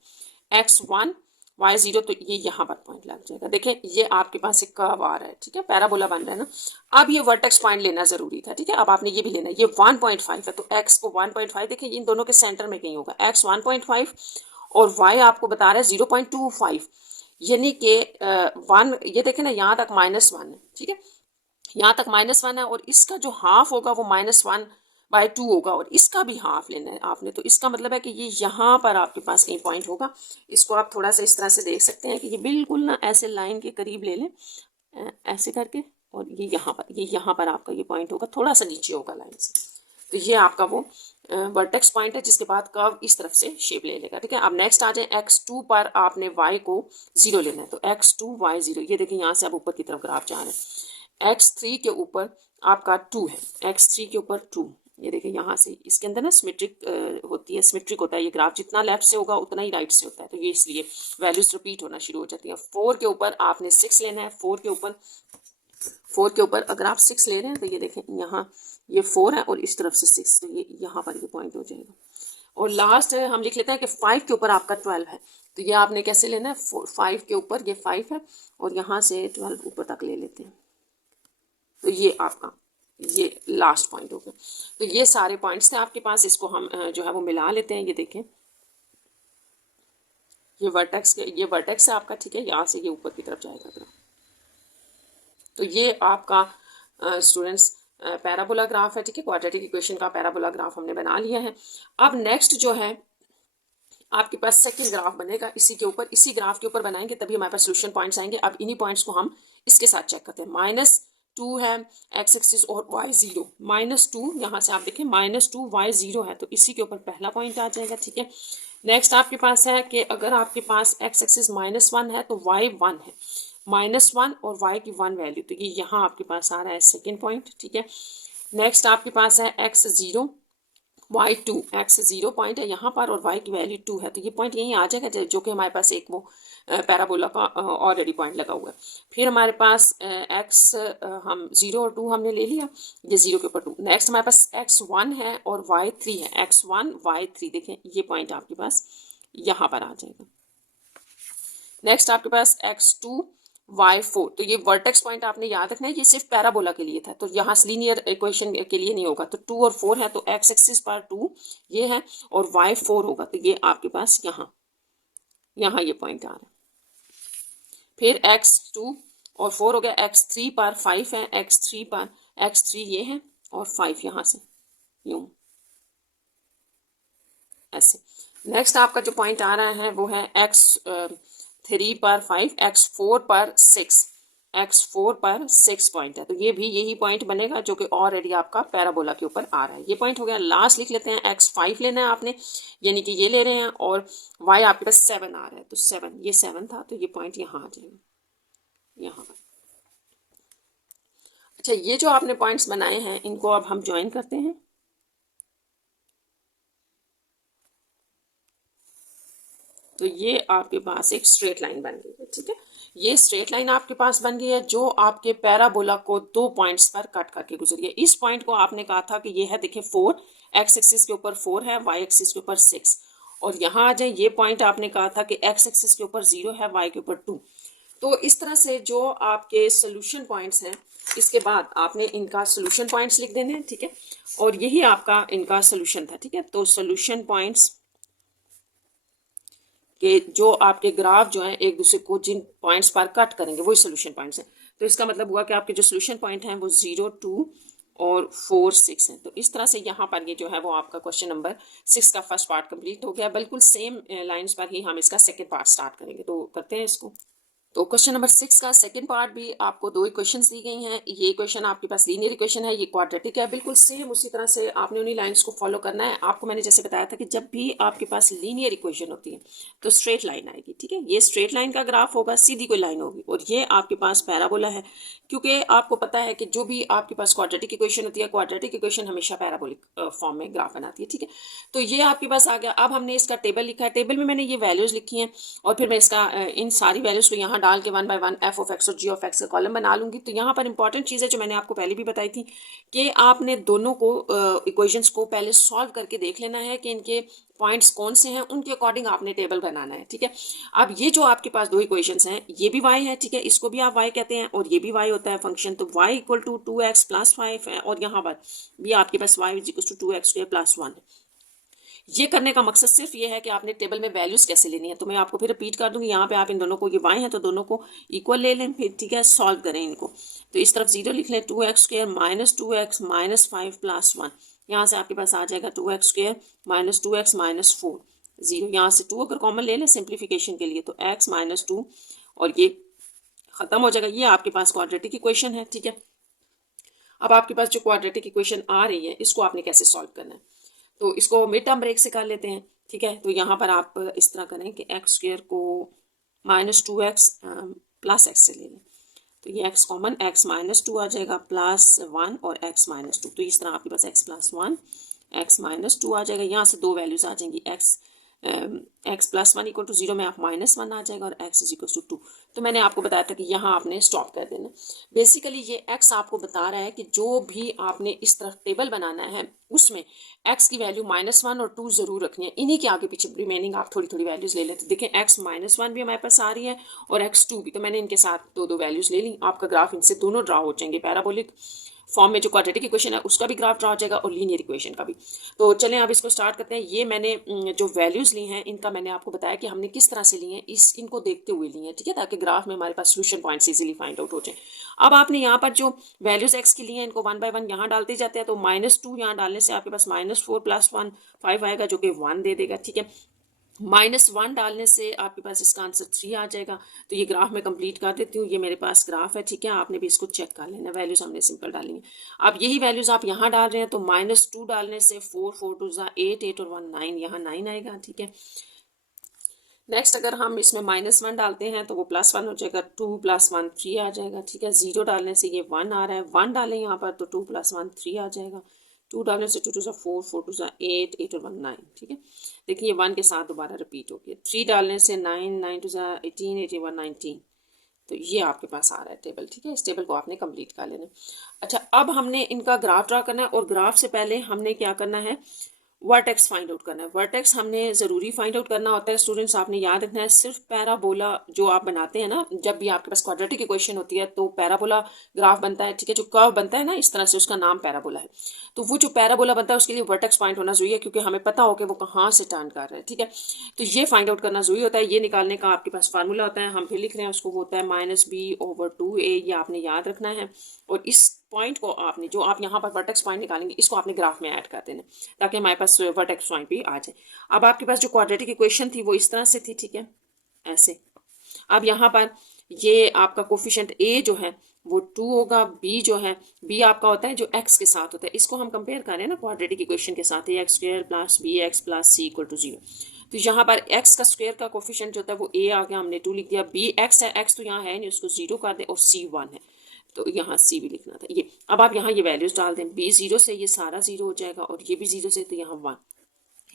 x1 y0, तो ये यहाँ पर पॉइंट लग जाएगा। देखें ये आपके पास एक कर्व आ रहा है, ठीक है, पैराबोला बन रहा है ना। अब ये वर्टेक्स पॉइंट लेना जरूरी था, ठीक है। अब आपने ये भी लेना है, ये 1.5 है, तो x को 1.5, देखिए इन दोनों के सेंटर में कहीं होगा, x 1.5 और y आपको बता रहा है 0.25, यानी कि 1, ये देखें ना यहाँ तक -1 है, ठीक है, यहाँ तक -1 है, और इसका जो हाफ होगा वो -1/2 होगा, और इसका भी हाफ लेना है आपने। तो इसका मतलब है कि ये यहाँ पर आपके पास कहीं पॉइंट होगा। इसको आप थोड़ा सा इस तरह से देख सकते हैं कि ये बिल्कुल ना ऐसे लाइन के करीब ले लें, ऐसे करके, और ये यहाँ पर आपका ये पॉइंट होगा, थोड़ा सा नीचे होगा लाइन से। तो ये आपका वो वर्टेक्स पॉइंट है, जिसके बाद कर्व इस तरफ से शेप ले लेगा, ठीक है। अब नेक्स्ट आ जाए, x2 पर आपने y को 0 लेना है, तो x2 y0, ये देखिए यहाँ से आप ऊपर की तरफ ग्राफ जा रहे हैं। x3 के ऊपर आपका 2 है, x3 के ऊपर 2, ये देखिए यहाँ से, इसके अंदर ना सिमेट्रिक होती है, सिमेट्रिक होता है ये ग्राफ, जितना लेफ्ट से होगा उतना ही राइट से होता है, तो ये इसलिए वैल्यूज रिपीट होना शुरू हो जाती है। 4 के ऊपर आपने 6 लेना है, 4 के ऊपर अगर आप 6 ले रहे हैं तो ये देखें यहाँ ये 4 है और इस तरफ से 6, तो ये यहाँ पर ये पॉइंट हो जाएगा। और लास्ट हम लिख लेते हैं कि 5 के ऊपर आपका 12 है, तो ये आपने कैसे लेना है, 5 के ऊपर ये 5 है और यहाँ से 12 ऊपर तक ले लेते हैं, तो ये आपका ये लास्ट पॉइंट होगा। तो ये सारे पॉइंट्स थे आपके पास, इसको हम जो है वो मिला लेते हैं। ये देखें ये वर्टेक्स है आपका, ठीक है, यहाँ से ये ऊपर की तरफ जाएगा। तो ये आपका स्टूडेंट्स पैराबोला ग्राफ है, ठीक है, क्वाड्रेटिक इक्वेशन का पैराबोला ग्राफ हमने बना लिया है। अब नेक्स्ट जो है आपके पास सेकंड ग्राफ बनेगा, इसी के ऊपर, इसी ग्राफ के ऊपर बनाएंगे, तभी हमारे पास सोल्यूशन पॉइंट्स आएंगे। अब इन्हीं पॉइंट्स को हम इसके साथ चेक करते हैं। -2 है एक्स एक्सिस और y0, -2 यहाँ से आप देखें -2 y0 है, तो इसी के ऊपर पहला पॉइंट आ जाएगा, ठीक है। नेक्स्ट आपके पास है कि अगर आपके पास एक्स एक्सिस -1 है तो y1 है, -1 और y की 1 वैल्यू, तो ये यहाँ आपके पास आ रहा है सेकेंड पॉइंट, ठीक है। नेक्स्ट आपके पास है x0 y2, x0 पॉइंट है यहाँ पर और y की वैल्यू 2 है, तो ये पॉइंट यहीं आ जाएगा, जो कि हमारे पास एक वो पैराबोला का ऑलरेडी पॉइंट लगा हुआ है। फिर हमारे पास x हम 0 और 2 हमने ले लिया, ये 0 के ऊपर 2। नेक्स्ट हमारे पास x1 है और y3 है, x1 y3, देखें ये पॉइंट आपके पास यहाँ पर आ जाएगा। नेक्स्ट आपके पास x2 y4, तो ये वर्टेक्स पॉइंट आपने याद रखना है, ये सिर्फ पैराबोला के लिए था, तो यहाँ लीनियर इक्वेशन के लिए नहीं होगा। तो 2 और 4 है, तो x एक्सिस पर 2 ये है और y4 होगा, तो ये आपके पास यहाँ ये पॉइंट आ रहा है। फिर x2 और 4 हो गया, x3 पर 5 है, x3 पर x3 ये है और 5 यहाँ से यूं ऐसे। नेक्स्ट आपका जो पॉइंट आ रहा है वो है x3 पर 5, x4 पर 6, x4 पर 6 पॉइंट है, तो ये भी यही पॉइंट बनेगा जो कि ऑलरेडी आपका पैराबोला के ऊपर आ रहा है। ये पॉइंट हो गया। लास्ट लिख लेते हैं, x5 लेना है आपने, यानी कि ये ले रहे हैं, और y आपके पास 7 आ रहा है, तो 7, ये 7 था, तो ये पॉइंट यहाँ आ जाएगा, यहाँ पर। अच्छा, ये जो आपने पॉइंट्स बनाए हैं इनको अब हम ज्वाइन करते हैं। तो ये आपके पास एक स्ट्रेट लाइन बन गई है, ठीक है। ये स्ट्रेट लाइन आपके पास बन गई है जो आपके पैराबोला को 2 पॉइंट्स पर कट करके गुजरी है। इस पॉइंट को आपने कहा था कि ये है, देखिए 4, एक्स एक्सिस के ऊपर 4 है, वाई एक्सिस के ऊपर 6, और यहाँ आ जाए, ये पॉइंट आपने कहा था कि एक्स एक्सिस के ऊपर 0 है, वाई के ऊपर 2। तो इस तरह से जो आपके सोल्यूशन पॉइंट्स हैं, इसके बाद आपने इनका सोल्यूशन पॉइंट्स लिख देने हैं, ठीक है, और यही आपका इनका सोल्यूशन था, ठीक है। तो सोल्यूशन पॉइंट्स कि जो आपके ग्राफ जो है एक दूसरे को जिन पॉइंट्स पर कट करेंगे वही सोल्यूशन पॉइंट्स हैं। तो इसका मतलब हुआ कि आपके जो सोल्यूशन पॉइंट हैं वो 0, 2 और 4, 6 हैं। तो इस तरह से यहाँ पर ये जो है वो आपका क्वेश्चन नंबर 6 का फर्स्ट पार्ट कंप्लीट हो गया। बिल्कुल सेम लाइंस पर ही हम इसका सेकेंड पार्ट स्टार्ट करेंगे, तो करते हैं इसको। तो क्वेश्चन नंबर 6 का सेकंड पार्ट भी आपको 2 इक्वेशंस दी गई हैं। ये इक्वेशन आपके पास लीनियर इक्वेशन है, ये क्वाड्रेटिक है, बिल्कुल सेम उसी तरह से आपने उन्हीं लाइंस को फॉलो करना है। आपको मैंने जैसे बताया था कि जब भी आपके पास लीनियर इक्वेशन होती है तो स्ट्रेट लाइन आएगी, ठीक है। ये स्ट्रेट लाइन का ग्राफ होगा, सीधी कोई लाइन होगी, और ये आपके पास पैराबोला है, क्योंकि आपको पता है कि जो भी आपके पास क्वाड्रेटिक इक्वेशन होती है, क्वाड्रेटिक इक्वेशन हमेशा पैराबोलिक फॉर्म में ग्राफ बनाती है, ठीक है। तो ये आपके पास आ गया। अब हमने इसका टेबल लिखा है, टेबल में मैंने ये वैल्यूज लिखी हैं, और फिर मैं इसका इन सारी वैल्यूज को यहाँ डाल के 1 बाय 1 एफ ऑफ एक्स और जी ऑफ एक्स का कॉलम बना लूंगी। तो यहाँ पर इंपॉर्टेंट चीज़ है जो मैंने आपको पहले भी बताई थी कि आपने दोनों को इक्वेशंस को पहले सॉल्व करके देख लेना है कि इनके पॉइंट्स कौन से हैं, उनके अकॉर्डिंग आपने टेबल बनाना है, ठीक है। अब ये जो आपके पास 2 इक्वेशंस हैं, ये भी y है, ठीक है, इसको भी आप y कहते हैं, और ये भी y होता है फंक्शन, तो y equal to 2x plus 5 है, और यहाँ पर भी आपके पास y is equal to 2x square plus 1 है। ये करने का मकसद सिर्फ ये है कि आपने टेबल में वैल्यूज कैसे लेनी है। तो मैं आपको फिर रिपीट कर दूंगी, यहाँ पे आप इन दोनों को, ये y है तो दोनों को इक्वल ले लें, फिर ठीक है सॉल्व करें इनको। तो इस तरफ 0 लिख लें, 2x square minus 2x minus 5 plus 1, यहाँ से आपके पास आ जाएगा 2x square minus 2x minus 4, 0, यहाँ से 2 अगर कॉमन ले लें सिंप्लीफिकेशन के लिए तो x माइनस 2, और ये खत्म हो जाएगा। ये आपके पास क्वाड्रेटिक इक्वेशन है, ठीक है। अब आपके पास जो क्वाड्रेटिक इक्वेशन आ रही है इसको आपने कैसे सॉल्व करना है, तो इसको मिड टर्म ब्रेक से कर लेते हैं, ठीक है। तो यहाँ पर आप इस तरह करें कि एक्स स्क्वेयर को माइनस 2x प्लस एक्स से ले लें, तो ये x कॉमन, x माइनस 2 आ जाएगा प्लस 1 और x माइनस 2, तो इस तरह आपके पास x प्लस 1 x माइनस 2 आ जाएगा। यहाँ से 2 वैल्यूज आ जाएंगी, x प्लस 1 इक्वल टू 0 में आप माइनस 1 आ जाएगा, और x इज इक्वल टू 2। तो मैंने आपको बताया था कि यहाँ आपने स्टॉप कर देना। बेसिकली ये x आपको बता रहा है कि जो भी आपने इस तरफ टेबल बनाना है उसमें x की वैल्यू -1 और 2 जरूर रखनी है। इन्हीं के आगे पीछे रिमेनिंग आप थोड़ी थोड़ी वैल्यूज ले लेते। देखें x -1 भी हमारे पास आ रही है और x2 भी, तो मैंने इनके साथ 2 वैल्यूज ले ली। आपका ग्राफ इनसे दोनों ड्रा हो जाएंगे, पैराबोलिक फॉर्म में जो क्वाड्रेटिक इक्वेशन है उसका भी ग्राफ ड्रा हो जाएगा और लीनियर इक्वेशन का भी। तो चलें अब इसको स्टार्ट करते हैं। ये मैंने जो वैल्यूज ली हैं इनका मैंने आपको बताया कि हमने किस तरह से ली हैं, इनको देखते हुए ली हैं, ठीक है, ताकि ग्राफ में हमारे पास solution points easily find out हो जाए। अब आपने यहाँ पर जो वैल्यूज एक्स की ली हैं इनको 1 बाय 1 यहाँ डालते जाते हैं, तो -2 यहाँ डालने से आपके पास -4 प्लस 1 5 आएगा जो कि 1 दे देगा, ठीक है। -1 डालने से आपके पास इसका आंसर 3 आ जाएगा। तो ये ग्राफ मैं कंप्लीट कर देती हूँ, ये मेरे पास ग्राफ है, ठीक है। आपने भी इसको चेक कर लेना, वैल्यूज हमने सिंपल डाली हैं। अब यही वैल्यूज आप यहाँ डाल रहे हैं, तो -2 डालने से 4 4 2 8 8 और 1 9, यहाँ 9 आएगा, ठीक है। नेक्स्ट अगर हम इसमें -1 डालते हैं तो वो +1 हो जाएगा, 2 + 1 3 आ जाएगा, ठीक है। 0 डालने से ये 1 आ रहा है, 1 डालें यहाँ पर तो 2 + 1 3 आ जाएगा, 2 डालने से 2 2 4 4 2 8 8 और 1 9, ठीक है। देखिए 1 के साथ दोबारा रिपीट हो गया। 3 डालने से 9 9 2 18 81 19, तो ये आपके पास आ रहा है टेबल, ठीक है। इस टेबल को आपने कंप्लीट कर लेना। अच्छा, अब हमने इनका ग्राफ ड्रा करना है, और ग्राफ से पहले हमने क्या करना है, वर्टेक्स फाइंड आउट करना है। वर्टेक्स हमने ज़रूरी फाइंड आउट करना होता है स्टूडेंट्स, आपने याद रखना है। सिर्फ पैराबोला जो आप बनाते हैं ना, जब भी आपके पास क्वाड्रेटिक इक्वेशन होती है तो पैराबोला ग्राफ बनता है, ठीक है, जो कर्व बनता है ना इस तरह से, उसका नाम पैराबोला है। तो वो जो पैराबोला बनता है उसके लिए वर्टेक्स पॉइंट होना चाहिए, क्योंकि हमें पता हो कि वो कहाँ से टर्न कर रहा है, ठीक है। तो ये फाइंड आउट करना जरूरी होता है। ये निकालने का आपके पास फार्मूला होता है, हम फिर लिख रहे हैं उसको, वो होता है -b/2a, ये आपने याद रखना है। और इस पॉइंट को आपने, जो आप यहाँ पर वर्टेक्स पॉइंट निकालेंगे, इसको आपने ग्राफ में ऐड कर देना ताकि हमारे पास वर्टेक्स पॉइंट भी आ जाए। अब आपके पास जो क्वाड्रेटिक इक्वेशन थी वो इस तरह से थी, ठीक है, ऐसे। अब यहाँ पर ये आपका कोफिशिएंट a जो है वो 2 होगा, b जो है, b आपका होता है जो x के साथ होता है, इसको हम कंपेयर कर रहे हैं ना क्वाड्रेटिक इक्वेशन के साथ, a² + bx + c = 0। तो यहाँ पर x का स्क्वायर का कोफिशिएंट जो होता है वो a आ गया, हमने 2 लिख दिया। b x है, x तो यहाँ है नहीं, उसको 0 कर दें, और c 1 है, तो यहाँ c भी लिखना था ये। अब आप यहाँ ये वैल्यूज डाल दें, b 0 से ये सारा 0 हो जाएगा, और ये भी 0 से, तो यहाँ 1,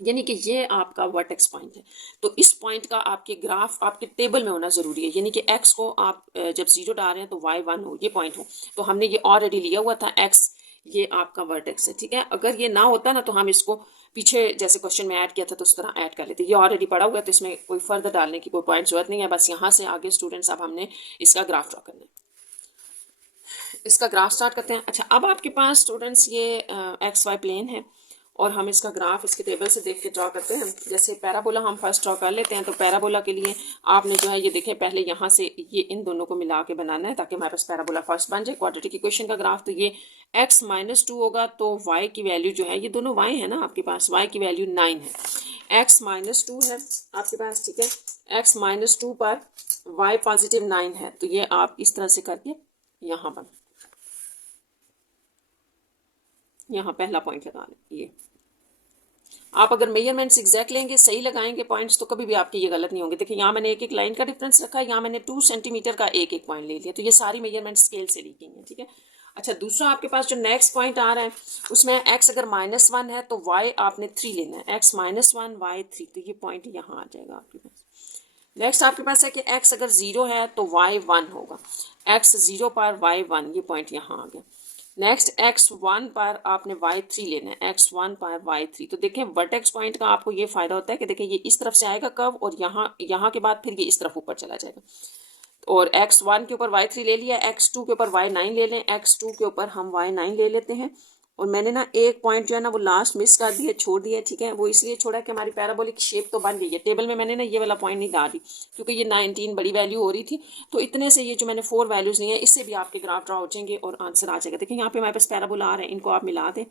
यानी कि ये आपका वर्टेक्स पॉइंट है। तो इस पॉइंट का आपके ग्राफ आपके टेबल में होना ज़रूरी है, यानी कि x को आप जब 0 डाल रहे हैं तो y 1 हो, ये पॉइंट हो। तो हमने ये ऑलरेडी लिया हुआ था x, ये आपका वर्टेक्स है, ठीक है। अगर ये ना होता ना तो हम इसको पीछे जैसे क्वेश्चन में ऐड किया था तो उस तरह ऐड कर लेते। ये ऑलरेडी पड़ा हुआ है तो इसमें कोई फर्दर डालने की कोई पॉइंट जरूरत नहीं है। बस यहाँ से आगे स्टूडेंट्स अब हमने इसका ग्राफ ड्रा करना है। इसका ग्राफ स्टार्ट करते हैं। अच्छा, अब आपके पास स्टूडेंट्स ये एक्स वाई प्लेन है, और हम इसका ग्राफ इसके टेबल से देख के ड्रा करते हैं। जैसे पैराबोला हम फर्स्ट ड्रा कर लेते हैं, तो पैराबोला के लिए आपने जो है ये देखें, पहले यहाँ से ये इन दोनों को मिला के बनाना है ताकि हमारे पास पैराबोला फर्स्ट बन जाए। क्वाड्रेटिक इक्वेशन का ग्राफ, तो ये x - 2 होगा, तो y की वैल्यू जो है, ये दोनों y है ना आपके पास, y की वैल्यू 9 है, x - 2 है आपके पास, ठीक है। x - 2 पर y पॉजिटिव 9 है, तो ये आप इस तरह से करके यहाँ पर यहाँ पहला पॉइंट लगा लें। ये आप अगर मेजरमेंट्स एग्जैक्ट लेंगे, सही लगाएंगे पॉइंट्स, तो कभी भी आपके ये गलत नहीं होंगे। देखिए यहाँ मैंने एक एक लाइन का डिफरेंस रखा है, यहाँ मैंने 2 सेंटीमीटर का एक एक पॉइंट ले लिया, तो ये सारी मेजरमेंट स्केल से ली गई है, ठीक है। अच्छा, दूसरा आपके पास जो नेक्स्ट पॉइंट आ रहा है उसमें x अगर -1 है तो y आपने 3 लेना है, x - 1 y 3, तो ये पॉइंट यहाँ आ जाएगा आपके पास। नेक्स्ट आपके पास है कि x अगर 0 है तो y 1 होगा, x 0 पर y 1, ये पॉइंट यहाँ आ गया। नेक्स्ट x1 पर आपने y3 लेना है, x1 पर y3। तो देखें वर्टेक्स पॉइंट का आपको ये फायदा होता है कि देखें ये इस तरफ से आएगा कर्व, और यहाँ के बाद फिर ये इस तरफ ऊपर चला जाएगा। और x1 के ऊपर y3 ले लिया, x2 के ऊपर y9 ले लें, x2 के ऊपर हम y9 ले लेते हैं। और मैंने ना एक पॉइंट जो है ना वो लास्ट मिस कर दिया, छोड़ दिया, ठीक है। वो इसलिए छोड़ा कि हमारी पैराबोलिक शेप तो बन गई है। टेबल में मैंने ना ये वाला पॉइंट नहीं डाल दी क्योंकि ये 19 बड़ी वैल्यू हो रही थी, तो इतने से ये जो मैंने 4 वैल्यूज़ नहीं है, इससे भी आपके ग्राफ ड्रा हो जाएंगे और आंसर आ जाएगा। देखिए यहाँ पे हमारे पास पैराबोला आ रहे हैं, इनको आप मिला दें।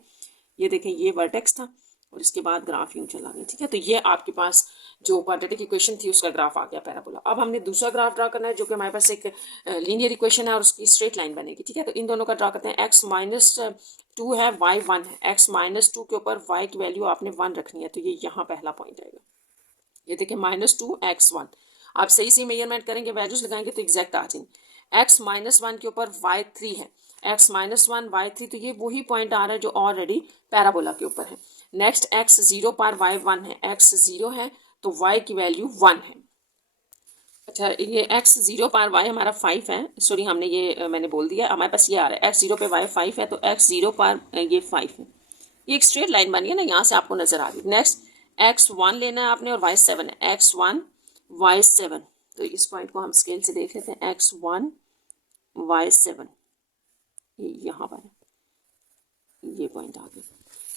ये देखें, ये वर्टेक्स था और इसके बाद ग्राफ यूँ चला गया, ठीक है। तो ये आपके पास जो क्वाड्रेटिक इक्वेशन थी उसका ग्राफ आ गया पैराबोला। अब हमने दूसरा ग्राफ ड्रा करना है जो कि हमारे पास एक लीनियर इक्वेशन है और उसकी स्ट्रेट लाइन बनेगी, ठीक है। तो इन दोनों का ड्रा करते हैं। x - 2 है, y 1 है, x - 2 के ऊपर y की वैल्यू आपने 1 रखनी है, तो ये यहाँ पहला पॉइंट आएगा। ये देखिए -2 x1, आप सही से मेजरमेंट करेंगे, वैल्यूज लगाएंगे तो एग्जैक्ट आ जाएंगे। x - 1 के ऊपर y3 है, x - 1 y3, तो ये वही पॉइंट आ रहा है जो ऑलरेडी पैराबोला के ऊपर है। नेक्स्ट x 0 पर y 1 है, x 0 है तो y की वैल्यू 1 है। अच्छा, ये x 0 पर y हमारा 5 है, सॉरी हमने ये मैंने बोल दिया, हमारे पास ये आ रहा है x 0 पे y 5 है, तो x 0 पर ये 5 है। ये एक स्ट्रेट लाइन बनी है ना, यहाँ से आपको नजर आ रही है। नेक्स्ट x1 लेना है आपने और y 7 है, x1 y 7, तो इस पॉइंट को हम स्केल से देख लेते हैं, x1 y 7, ये यहाँ पर है, ये पॉइंट आ गया।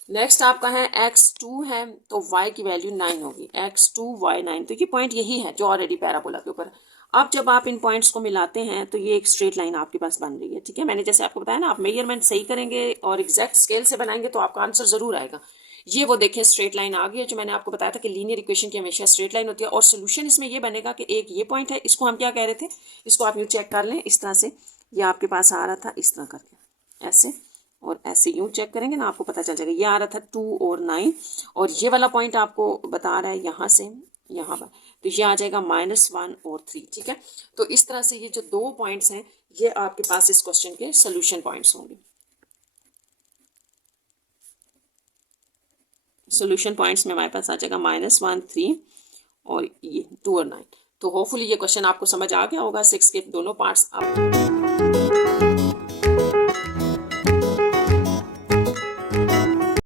नेक्स्ट आपका है x2 है तो y की वैल्यू 9 होगी, x2 y 9, तो ये पॉइंट यही है जो ऑलरेडी पैराबोला के ऊपर। अब जब आप इन पॉइंट्स को मिलाते हैं तो ये एक स्ट्रेट लाइन आपके पास बन रही है, ठीक है। मैंने जैसे आपको बताया ना, आप मेजरमेंट सही करेंगे और एग्जैक्ट स्केल से बनाएंगे तो आपका आंसर जरूर आएगा। ये वो देखिए स्ट्रेट लाइन आ गई है जो मैंने आपको बताया था कि लीनियर इक्वेशन की हमेशा स्ट्रेट लाइन होती है। और सोल्यूशन इसमें ये बनेगा कि एक ये पॉइंट है, इसको हम क्या कह रहे थे, इसको आप यूँ चेक कर लें, इस तरह से ये आपके पास आ रहा था, इस तरह करके ऐसे, और ऐसे यूँ चेक करेंगे ना आपको पता चल जाएगा। ये आ रहा था 2 और 9, और ये वाला पॉइंट आपको बता रहा है यहाँ से यहाँ पर, तो ये आ जाएगा -1 और 3, ठीक है। तो इस तरह से ये जो 2 पॉइंट्स हैं ये आपके पास इस क्वेश्चन के सोल्यूशन पॉइंट्स होंगे। सोल्यूशन पॉइंट्स में हमारे पास आ जाएगा -1 3 और ये 2 और 9। तो होपफुली ये क्वेश्चन आपको समझ आ गया होगा। 6 के दोनों पार्ट्स आप